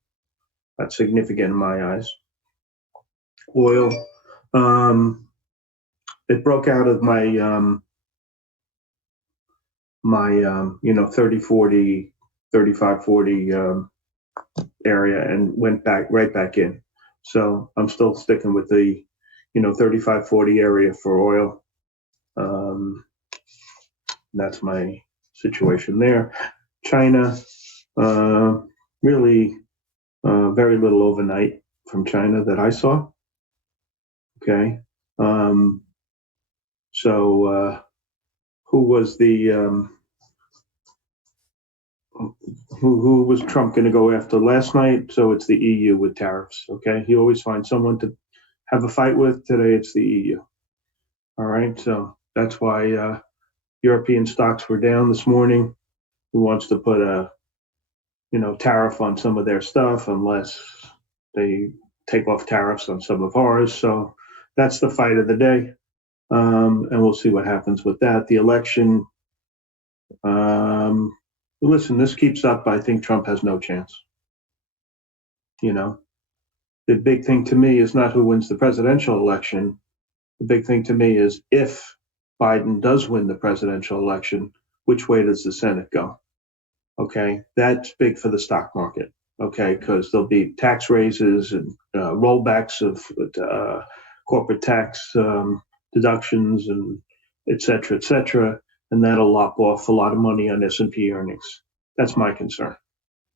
That's significant in my eyes. Oil, it broke out of my, 30-40, 35-40 area and went right back in. So I'm still sticking with the, 35-40 area for oil. That's my situation there. China, really very little overnight from China that I saw. Okay. So who was the who was Trump going to go after last night? So it's the EU with tariffs. Okay. He always finds someone to have a fight with. Today it's the EU. All right. So that's why European stocks were down this morning. Who wants to put a tariff on some of their stuff unless they take off tariffs on some of ours. So that's the fight of the day. And we'll see what happens with that. The election, listen, this keeps up. I think Trump has no chance. The big thing to me is not who wins the presidential election. The big thing to me is if Biden does win the presidential election, which way does the Senate go? Okay, that's big for the stock market. Okay, because there'll be tax raises and rollbacks of corporate tax deductions and et cetera, and that'll lop off a lot of money on S&P earnings. That's my concern.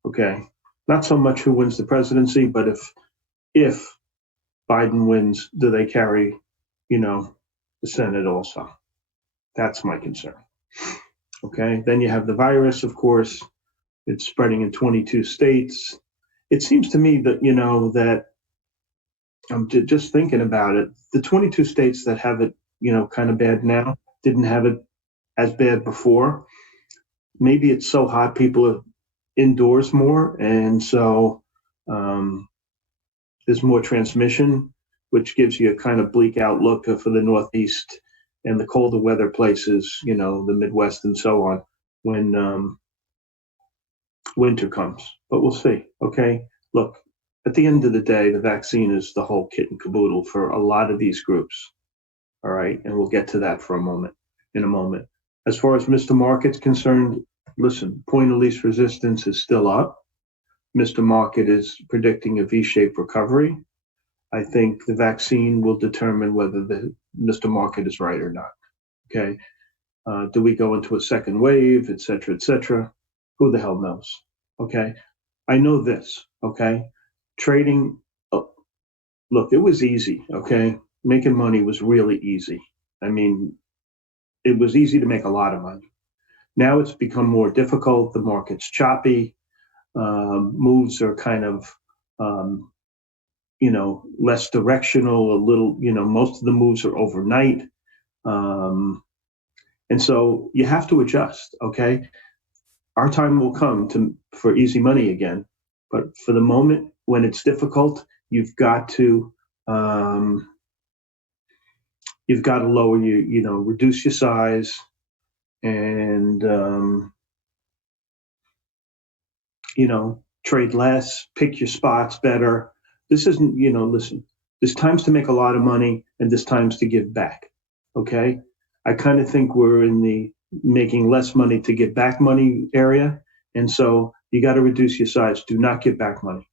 Okay, not so much who wins the presidency, but if Biden wins, do they carry, the Senate also? That's my concern. Okay, then you have the virus, of course. It's spreading in 22 states. It seems to me that, that I'm just thinking about it. The 22 states that have it, kind of bad now didn't have it as bad before. Maybe it's so hot, people are indoors more. And so there's more transmission, which gives you a kind of bleak outlook for the Northeast and the colder weather places, the Midwest and so on, when winter comes. But we'll see. Okay. Look, at the end of the day, the vaccine is the whole kit and caboodle for a lot of these groups. All right. And we'll get to that in a moment. As far as Mr. Market's concerned, listen, point of least resistance is still up. Mr. Market is predicting a V-shaped recovery. I think the vaccine will determine whether Mr. Market is right or not. Okay. Do we go into a second wave, et cetera? Who the hell knows? Okay. I know this. Okay. Trading, look, it was easy. Okay. Making money was really easy. I mean, it was easy to make a lot of money. Now it's become more difficult. The market's choppy. Moves are kind of, less directional, a little, most of the moves are overnight. And so you have to adjust. Okay. Our time will come for easy money again. But for the moment, when it's difficult, you've got to lower reduce your size and, trade less, pick your spots better. This isn't, listen, there's times to make a lot of money and there's times to give back. Okay. I kind of think we're in the making less money to give back money area. And so you got to reduce your size. Do not give back money.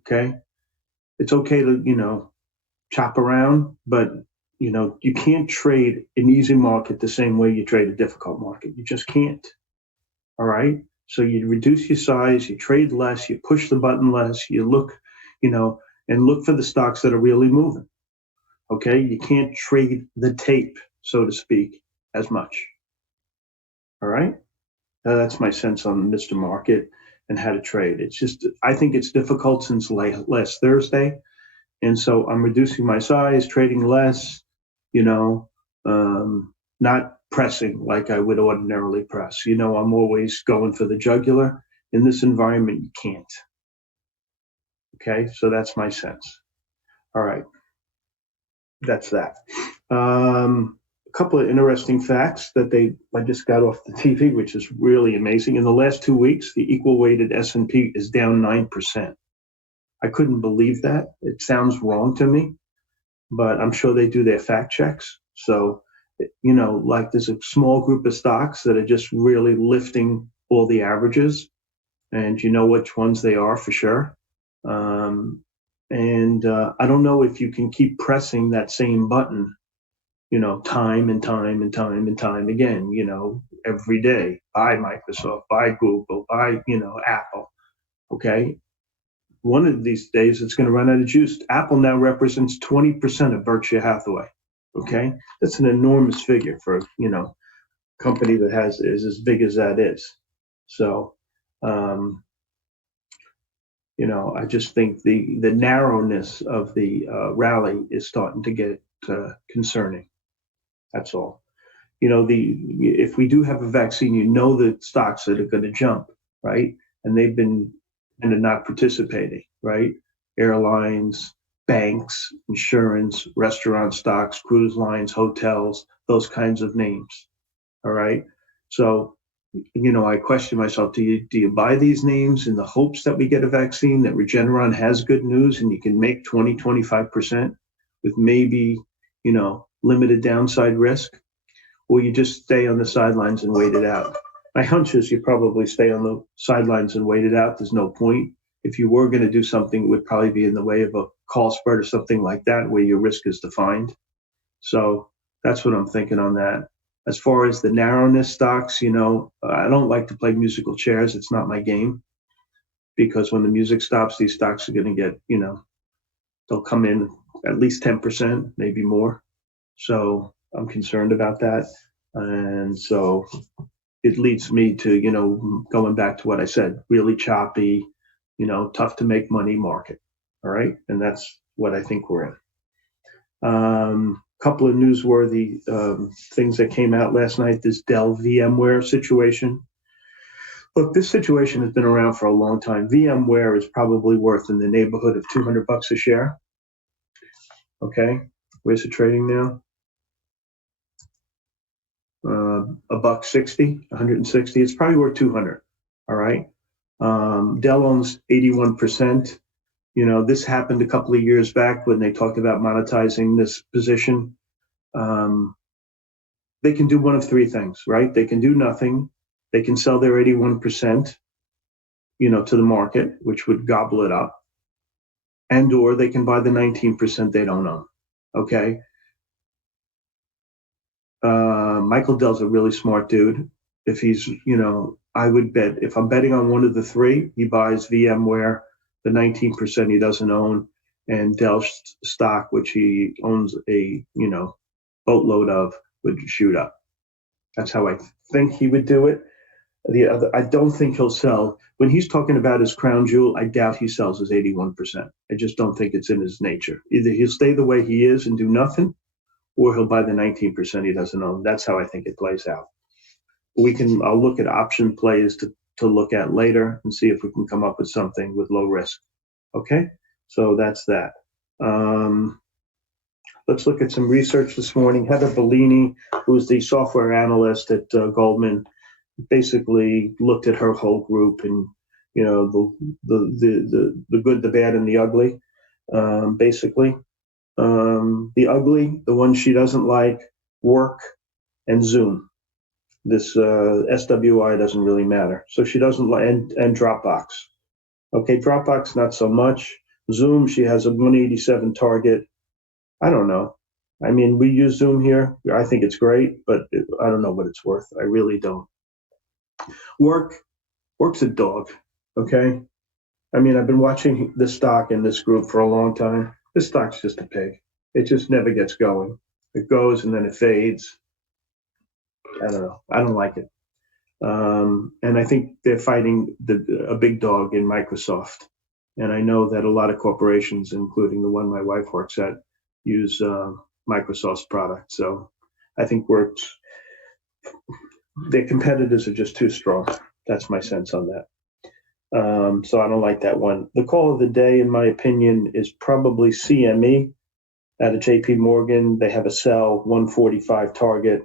Okay. It's okay to, chop around, but you can't trade an easy market the same way you trade a difficult market. You just can't. All right. So you reduce your size, you trade less, you push the button less, you look, and look for the stocks that are really moving. Okay. You can't trade the tape, so to speak, as much. All right. That's my sense on Mr. Market. and how to trade. It's just, I think it's difficult since last Thursday. And so I'm reducing my size, trading less, you know, not pressing like I would ordinarily press. You know, I'm always going for the jugular. In this environment, you can't. Okay, so that's my sense. All right, that's that. A couple of interesting facts that I just got off the TV, which is really amazing. In the last 2 weeks, the equal weighted S&P is down 9%. I couldn't believe that. It sounds wrong to me, but I'm sure they do their fact checks. So, you know, like there's a small group of stocks that are just really lifting all the averages, and you know which ones they are for sure. I don't know if you can keep pressing that same button, you know, time and time and time and time again, you know, every day. Buy Microsoft, buy Google, buy, you know, Apple. Okay. One of these days it's going to run out of juice. Apple now represents 20% of Berkshire Hathaway. Okay. That's an enormous figure for, you know, a company that is as big as that is. So, you know, I just think the narrowness of the rally is starting to get concerning. That's all. You know, if we do have a vaccine, you know the stocks that are going to jump, right? And they've been kind of not participating, right? Airlines, banks, insurance, restaurant stocks, cruise lines, hotels, those kinds of names. All right. So, you know, I question myself, do you buy these names in the hopes that we get a vaccine, that Regeneron has good news and you can make 20-25% with maybe, you know, limited downside risk? Or you just stay on the sidelines and wait it out? My hunch is you probably stay on the sidelines and wait it out. There's no point. If you were going to do something, it would probably be in the way of a call spread or something like that, where your risk is defined. So that's what I'm thinking on that. As far as the narrowness stocks, you know, I don't like to play musical chairs. It's not my game, because when the music stops, these stocks are going to get, you know, they'll come in at least 10%, maybe more. So I'm concerned about that. And so it leads me to, you know, going back to what I said, really choppy, you know, tough to make money market. All right. And that's what I think we're in. Couple of newsworthy things that came out last night, this Dell VMware situation. Look, this situation has been around for a long time. VMware is probably worth in the neighborhood of $200 a share. Okay. Where's it trading now? $160, 160. It's probably worth 200. All right. Dell owns 81%. You know, this happened a couple of years back when they talked about monetizing this position. They can do one of three things, right? They can do nothing. They can sell their 81%, you know, to the market, which would gobble it up. And or they can buy the 19% they don't own. Okay. Michael Dell's a really smart dude. If he's, you know, I would bet, if I'm betting on one of the three, he buys VMware, the 19% he doesn't own, and Dell stock, which he owns a, you know, boatload of, would shoot up. That's how I think he would do it. The other, I don't think he'll sell. When he's talking about his crown jewel, I doubt he sells his 81%. I just don't think it's in his nature. Either he'll stay the way he is and do nothing, or he'll buy the 19% he doesn't own. That's how I think it plays out. I'll look at option plays to look at later and see if we can come up with something with low risk. Okay, so that's that. Let's look at some research this morning. Heather Bellini, who is the software analyst at Goldman, basically looked at her whole group and, you know, the good, the bad, and the ugly, basically. The ugly, the one she doesn't like, work and Zoom. This SWI doesn't really matter. So she doesn't like, and Dropbox. Okay, Dropbox, not so much. Zoom, she has a 187 target. I don't know. I mean, we use Zoom here. I think it's great, but I don't know what it's worth. I really don't. Work's a dog, okay? I mean, I've been watching this stock in this group for a long time. This stock's just a pig. It just never gets going. It goes and then it fades. I don't know. I don't like it. And I think they're fighting a big dog in Microsoft. And I know that a lot of corporations, including the one my wife works at, use Microsoft's product. So I think their competitors are just too strong. That's my sense on that. So I don't like that one. The call of the day, in my opinion, is probably CME out of JP Morgan. They have a sell 145 target.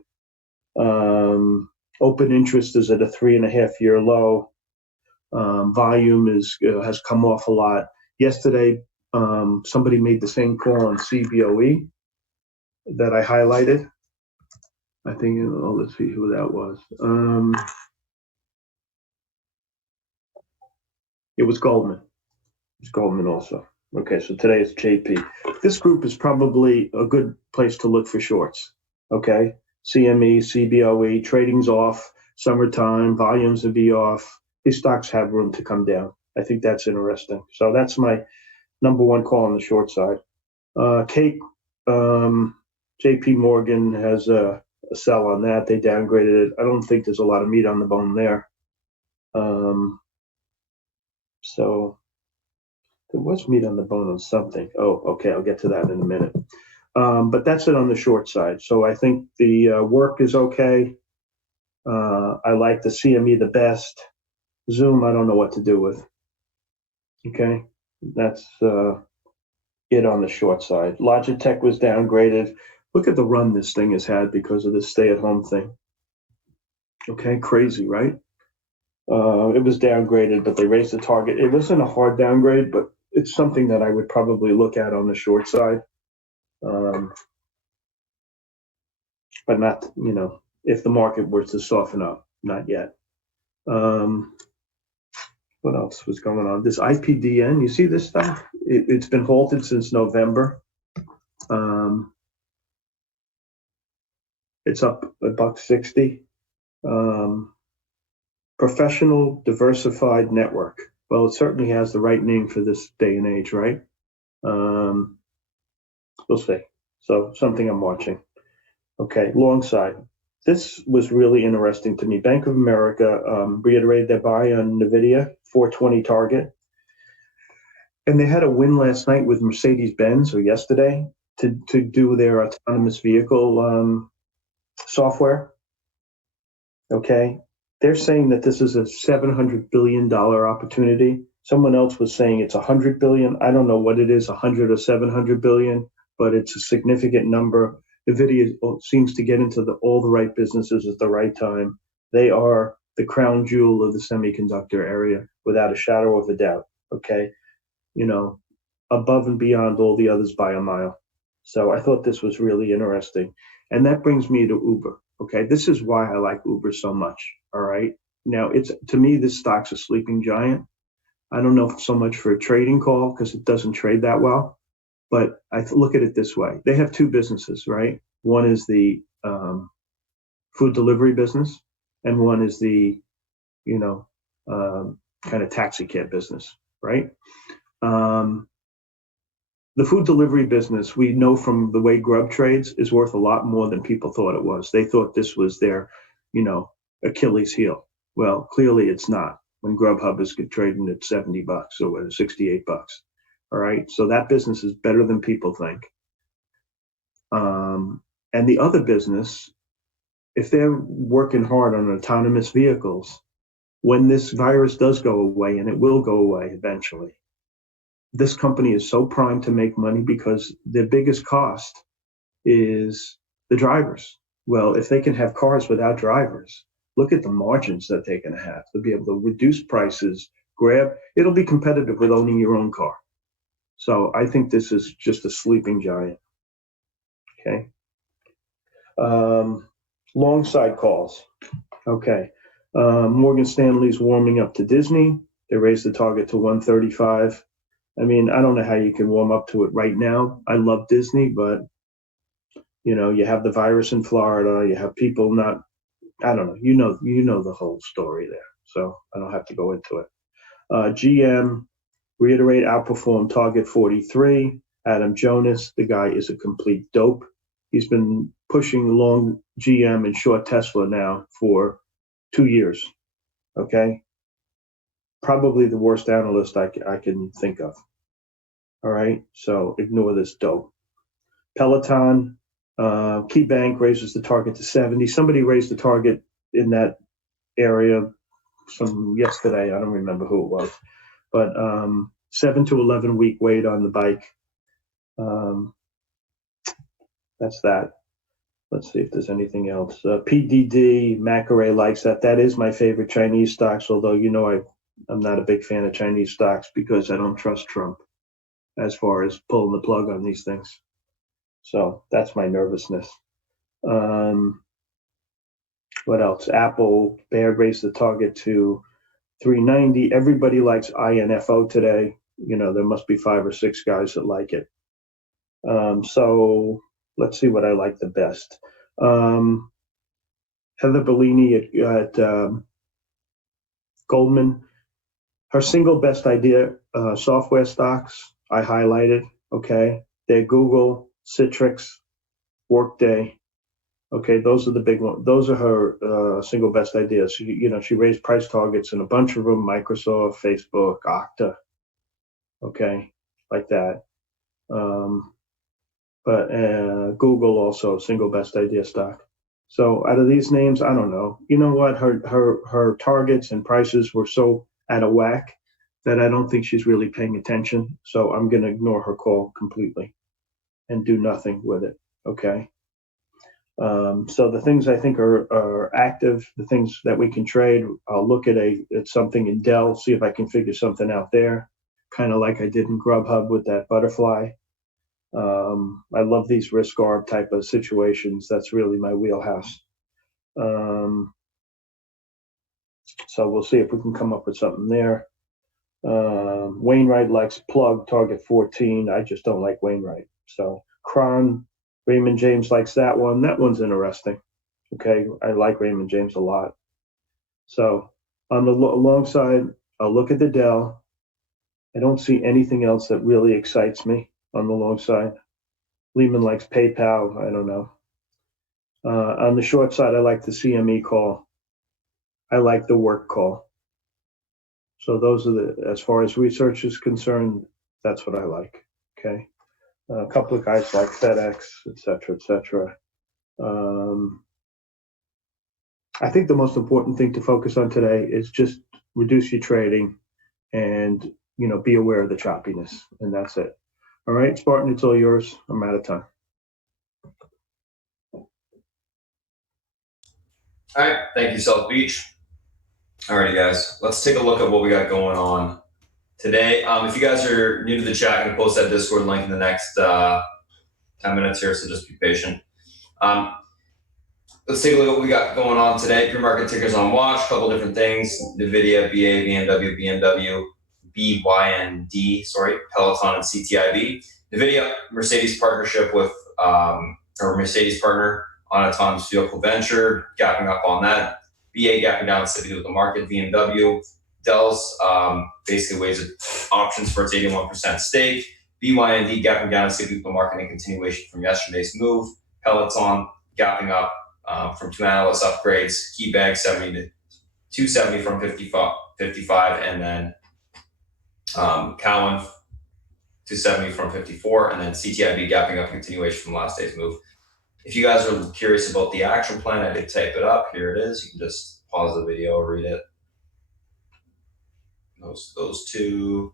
Open interest is at a 3.5-year low. Volume has come off a lot. Yesterday, somebody made the same call on CBOE that I highlighted. I think, let's see who that was. It was Goldman. It's Goldman also. Okay, so today it's JP. This group is probably a good place to look for shorts. Okay, CME, CBOE, trading's off, summertime, volumes will be off. These stocks have room to come down. I think that's interesting. So that's my number one call on the short side. Kate, JP Morgan has a sell on that. They downgraded it. I don't think there's a lot of meat on the bone there. So there was meat on the bone on something. Oh, okay, I'll get to that in a minute. But that's it on the short side. So I think the work is okay. I like the CME the best. Zoom, I don't know what to do with. Okay, that's it on the short side. Logitech was downgraded. Look at the run this thing has had because of this stay-at-home thing. Okay, crazy, right? It was downgraded, but they raised the target. It wasn't a hard downgrade, but it's something that I would probably look at on the short side. But not, if the market were to soften up, not yet. What else was going on? This IPDN, you see this stuff? It's been halted since November. It's up $1.60. Professional Diversified Network. Well, it certainly has the right name for this day and age, right? We'll see. So something I'm watching. Okay, long side. This was really interesting to me. Bank of America reiterated their buy on NVIDIA, 420 target. And they had a win last night with Mercedes-Benz, or yesterday, to do their autonomous vehicle software. Okay, they're saying that this is a $700 billion opportunity. Someone else was saying it's $100 billion. I don't know what it is, 100 or 700 billion, but it's a significant number. NVIDIA seems to get into all the right businesses at the right time. They are the crown jewel of the semiconductor area, without a shadow of a doubt. Okay, above and beyond all the others by a mile. So I thought this was really interesting. And that brings me to Uber. Okay, this is why I like Uber so much. All right. Now, to me, this stock's a sleeping giant. I don't know if so much for a trading call because it doesn't trade that well. But I look at it this way. They have two businesses, right? One is the food delivery business, and one is the, kind of taxi cab business, right? The food delivery business, we know from the way Grub trades, is worth a lot more than people thought it was. They thought this was their, Achilles heel. Well, clearly it's not. When Grubhub is trading at $70 or $68. All right, so that business is better than people think. And the other business, if they're working hard on autonomous vehicles, when this virus does go away, and it will go away eventually, this company is so primed to make money because their biggest cost is the drivers. Well, if they can have cars without drivers, look at the margins that they're going to have. They'll be able to reduce prices, it'll be competitive with owning your own car. So I think this is just a sleeping giant. Okay. Long side calls. Okay. Morgan Stanley's warming up to Disney. They raised the target to 135. I mean, I don't know how you can warm up to it right now. I love Disney, but you have the virus in Florida. You have people I don't know. You know the whole story there. So I don't have to go into it. GM, reiterate, outperform target 43. Adam Jonas, the guy is a complete dope. He's been pushing long GM and short Tesla now for 2 years. Okay. Probably the worst analyst I can think of. All right. So ignore this dope. Peloton, Key Bank raises the target to 70. Somebody raised the target in that area yesterday. I don't remember who it was, but 7 to 11 week wait on the bike. That's that. Let's see if there's anything else. PDD, Macquarie likes that. That is my favorite Chinese stocks, although I'm not a big fan of Chinese stocks because I don't trust Trump as far as pulling the plug on these things. So that's my nervousness. What else? Apple, Baird raised the target to 390. Everybody likes INFO today. There must be 5 or 6 guys that like it. So let's see what I like the best. Heather Bellini at Goldman, her single best idea, software stocks, I highlighted, okay? They're Google, Citrix, Workday. Okay, those are the big ones. Those are her single best ideas. She raised price targets in a bunch of them, Microsoft, Facebook, Okta, okay, like that. But Google also single best idea stock. So out of these names, I don't know. You know what? Her targets and prices were so out of whack that I don't think she's really paying attention. So I'm going to ignore her call completely and do nothing with it. Okay. So the things I think are active, the things that we can trade, I'll look at something in Dell, see if I can figure something out there, kind of like I did in Grubhub with that butterfly. I love these risk arb type of situations. That's really my wheelhouse. So we'll see if we can come up with something there. Wainwright likes plug target 14. I just don't like Wainwright. So Cron, Raymond James likes that one. That one's interesting. Okay, I like Raymond James a lot. So on the long side, I'll look at the Dell. I don't see anything else that really excites me on the long side. Lehman likes PayPal. I don't know. On the short side, I like the CME call. I like the work call. So those are as far as research is concerned, that's what I like. Okay. A couple of guys like FedEx, et cetera, et cetera. I think the most important thing to focus on today is just reduce your trading and, be aware of the choppiness, and that's it. All right, Spartan, it's all yours. I'm out of time. All right, thank you, South Beach. Alrighty, guys, let's take a look at what we got going on today. If you guys are new to the chat, I'm going to post that Discord link in the next 10 minutes here, so just be patient. Let's take a look at what we got going on today. Pre-market tickers on watch, a couple different things. NVIDIA, BA, BYND, Peloton, and CTIB. NVIDIA, Mercedes partnership with, or Mercedes partner on autonomous vehicle venture, gapping up on that. BA gapping down slightly with the market. BMW, Dell's basically weighs options for its 81% stake. BYND gapping down slightly with the market in continuation from yesterday's move. Peloton gapping up from 2 analyst upgrades. KeyBank 70 to 270 from 55, and then Cowen 270 from 54, and then CTIB gapping up continuation from last day's move. If you guys are curious about the action plan, I did type it up. Here it is. You can just pause the video, read it. Those two.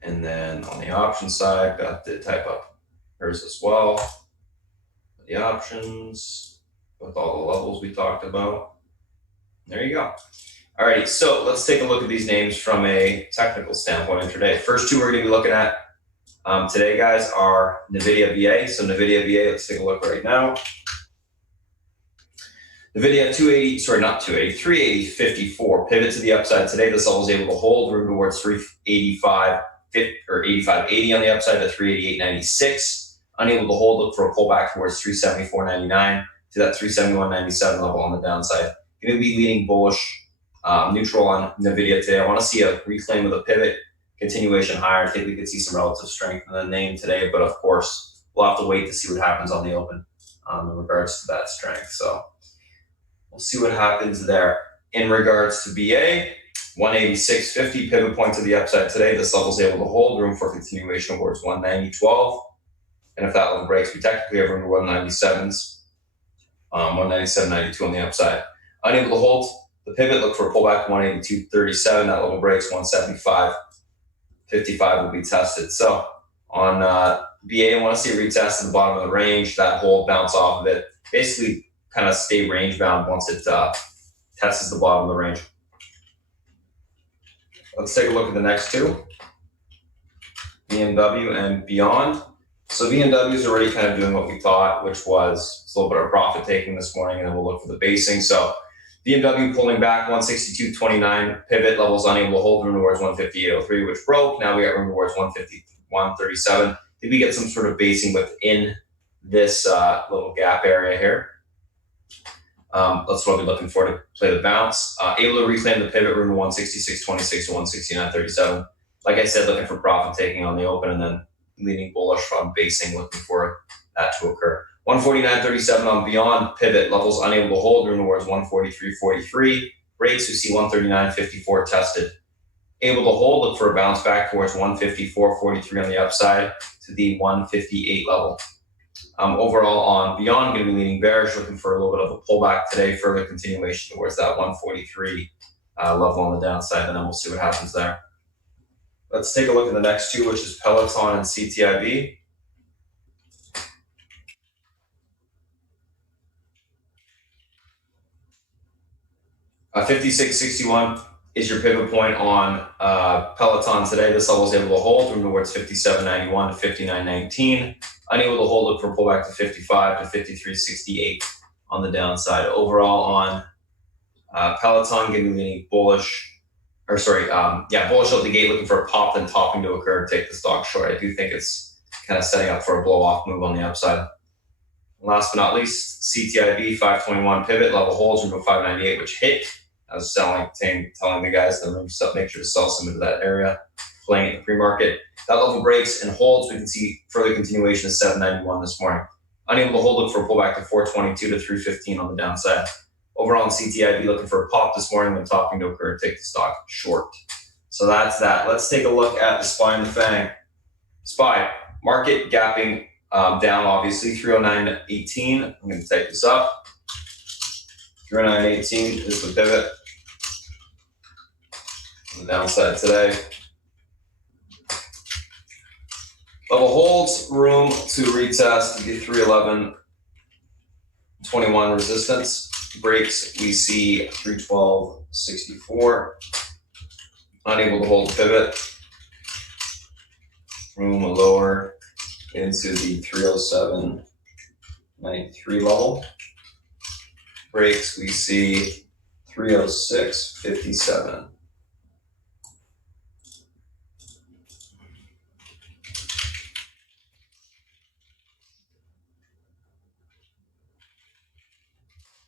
And then on the option side, got to type up hers as well. The options with all the levels we talked about. There you go. Alrighty, so let's take a look at these names from a technical standpoint intraday. First two we're going to be looking at today, guys, are NVIDIA VA. So NVIDIA VA, let's take a look right now. NVIDIA 380.54 pivot to the upside today. This level was able to hold room towards 385 or 85.80 on the upside to 388.96. Unable to hold, look for a pullback towards 374.99 to that 371.97 level on the downside. Going to be leaning bullish, neutral on NVIDIA today. I want to see a reclaim of the pivot, continuation higher. I think we could see some relative strength in the name today, but of course, we'll have to wait to see what happens on the open in regards to that strength. So we'll see what happens there. In regards to BA, 186.50 pivot point to the upside today. This level is able to hold, room for continuation towards 190.12. And if that level breaks, we technically have room to 197s, 197.92 on the upside. Unable to hold the pivot, look for a pullback to 182.37. That level breaks, 175.55 will be tested. So on BA, I want to see a retest at the bottom of the range. That hold, bounce off of it, basically kind of stay range bound once it tests the bottom of the range. Let's take a look at the next two, BMW and beyond. So BMW is already kind of doing what we thought, which was a little bit of profit taking this morning, and then we'll look for the basing. So BMW pulling back, 162.29, pivot levels unable to hold, room towards 158.03, which broke. Now we got room towards 151.37. Did we get some sort of basing within this little gap area here? That's what we're looking for to play the bounce. Able to reclaim the pivot, room to 166.26 to 169.37. Like I said, looking for profit taking on the open and then leaning bullish on basing, looking for that to occur. 149.37 on beyond, pivot levels unable to hold, room towards 143.43. Breaks, we see 139.54 tested. Able to hold, look for a bounce back towards 154.43 on the upside to the 158 level. Overall on beyond, going to be leaning bearish, looking for a little bit of a pullback today, further continuation towards that 143 level on the downside, and then we'll see what happens there. Let's take a look at the next two, which is Peloton and CTIB. Uh, 56.61 is your pivot point on Peloton today. This level is able to hold, room towards 57.91 to 59.19. Unable to hold, look for a pullback to 55 to 53.68 on the downside. Overall on Peloton, getting the bullish, bullish out the gate, looking for a pop then topping to occur, take the stock short. I do think it's kind of setting up for a blow off move on the upside. Last but not least, CTIB 521 pivot level holds, room to 598, which hit. I was telling the guys in the room, so make sure to sell some into that area, playing in the pre-market. That level breaks and holds. We can see further continuation of 791 this morning. Unable to hold, look for a pullback to 422 to 315 on the downside. Overall in CTIB, looking for a pop this morning, then topping to occur, take the stock short. So that's that. Let's take a look at the SPY and the FANG. SPY, market gapping down, obviously, 309.18. I'm going to type this up. 309.18 is the pivot on the downside today. Level holds, room to retest the 311.21 resistance. Breaks, we see 312.64. Unable to hold pivot. Room lower into the 307.93 level. Breaks, we see 306.57.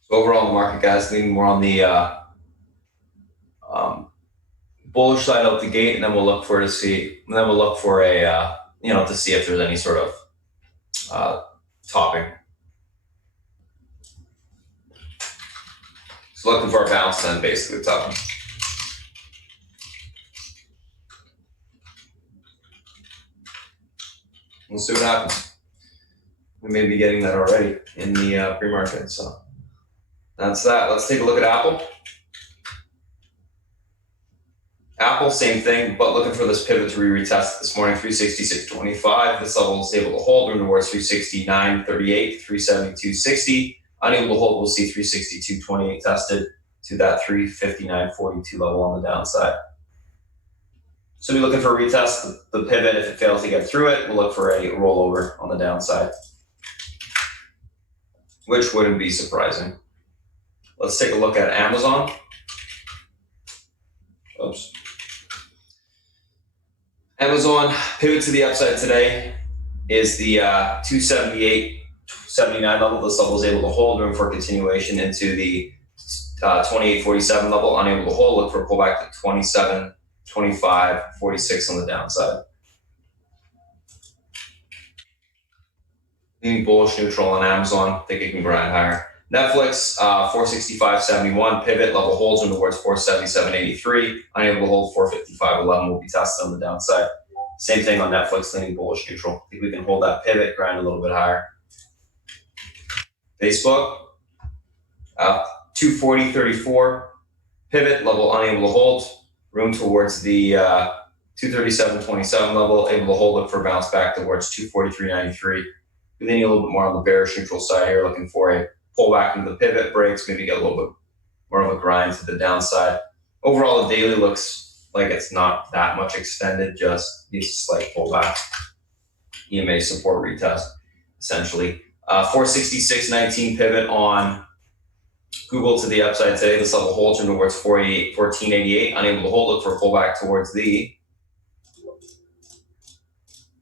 So overall, the market, guys, leaning more on the bullish side out the gate, and then we'll look for a to see if there's any sort of topping. So looking for a bounce, then basically topping. We'll see what happens. We may be getting that already in the pre-market. So that's that. Let's take a look at Apple. Apple, same thing, but looking for this pivot to retest this morning, 366.25. This level is able to hold, room towards 369.38, 372.60. Unable to hold, we'll see 362.28 tested to that 359.42 level on the downside. So we're looking for a retest, the pivot. If it fails to get through it, we'll look for a rollover on the downside, which wouldn't be surprising. Let's take a look at Amazon. Oops. Amazon pivot to the upside today is the 278.79 level. This level is able to hold, room for continuation into the 28.47 level. Unable to hold, look for a pullback to 27.25.46 on the downside. Leaning bullish, neutral on Amazon. Think it can grind higher. Netflix, 465.71, pivot, level holds in towards 477.83, unable to hold 455.11 will be tested on the downside. Same thing on Netflix, leaning bullish neutral. I think we can hold that pivot, grind a little bit higher. Facebook, 240.34, pivot, level unable to hold, room towards the 237.27 level, able to hold it for bounce back towards 243.93. We're leaning a little bit more on the bearish neutral side here, looking for a pullback into the pivot breaks, maybe get a little bit more of a grind to the downside. Overall, the daily looks like it's not that much extended, just needs a slight pullback. EMA support retest, essentially. 466.19 pivot on Google to the upside today. This level holds in towards 1488, unable to hold it for a pullback towards the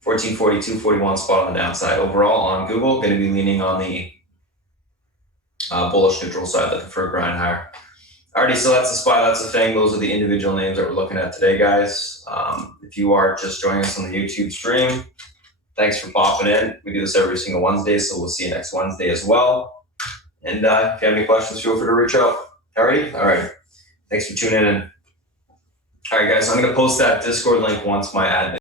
1442.41 spot on the downside. Overall on Google, going to be leaning on the bullish neutral side, looking for a grind higher. Alrighty, so that's the SPY, that's the thing. Those are the individual names that we're looking at today, guys. If you are just joining us on the YouTube stream, thanks for popping in. We do this every single Wednesday, so we'll see you next Wednesday as well. And if you have any questions, feel free to reach out. Alrighty? Alright. Thanks for tuning in. Alright, guys, I'm going to post that Discord link once my admin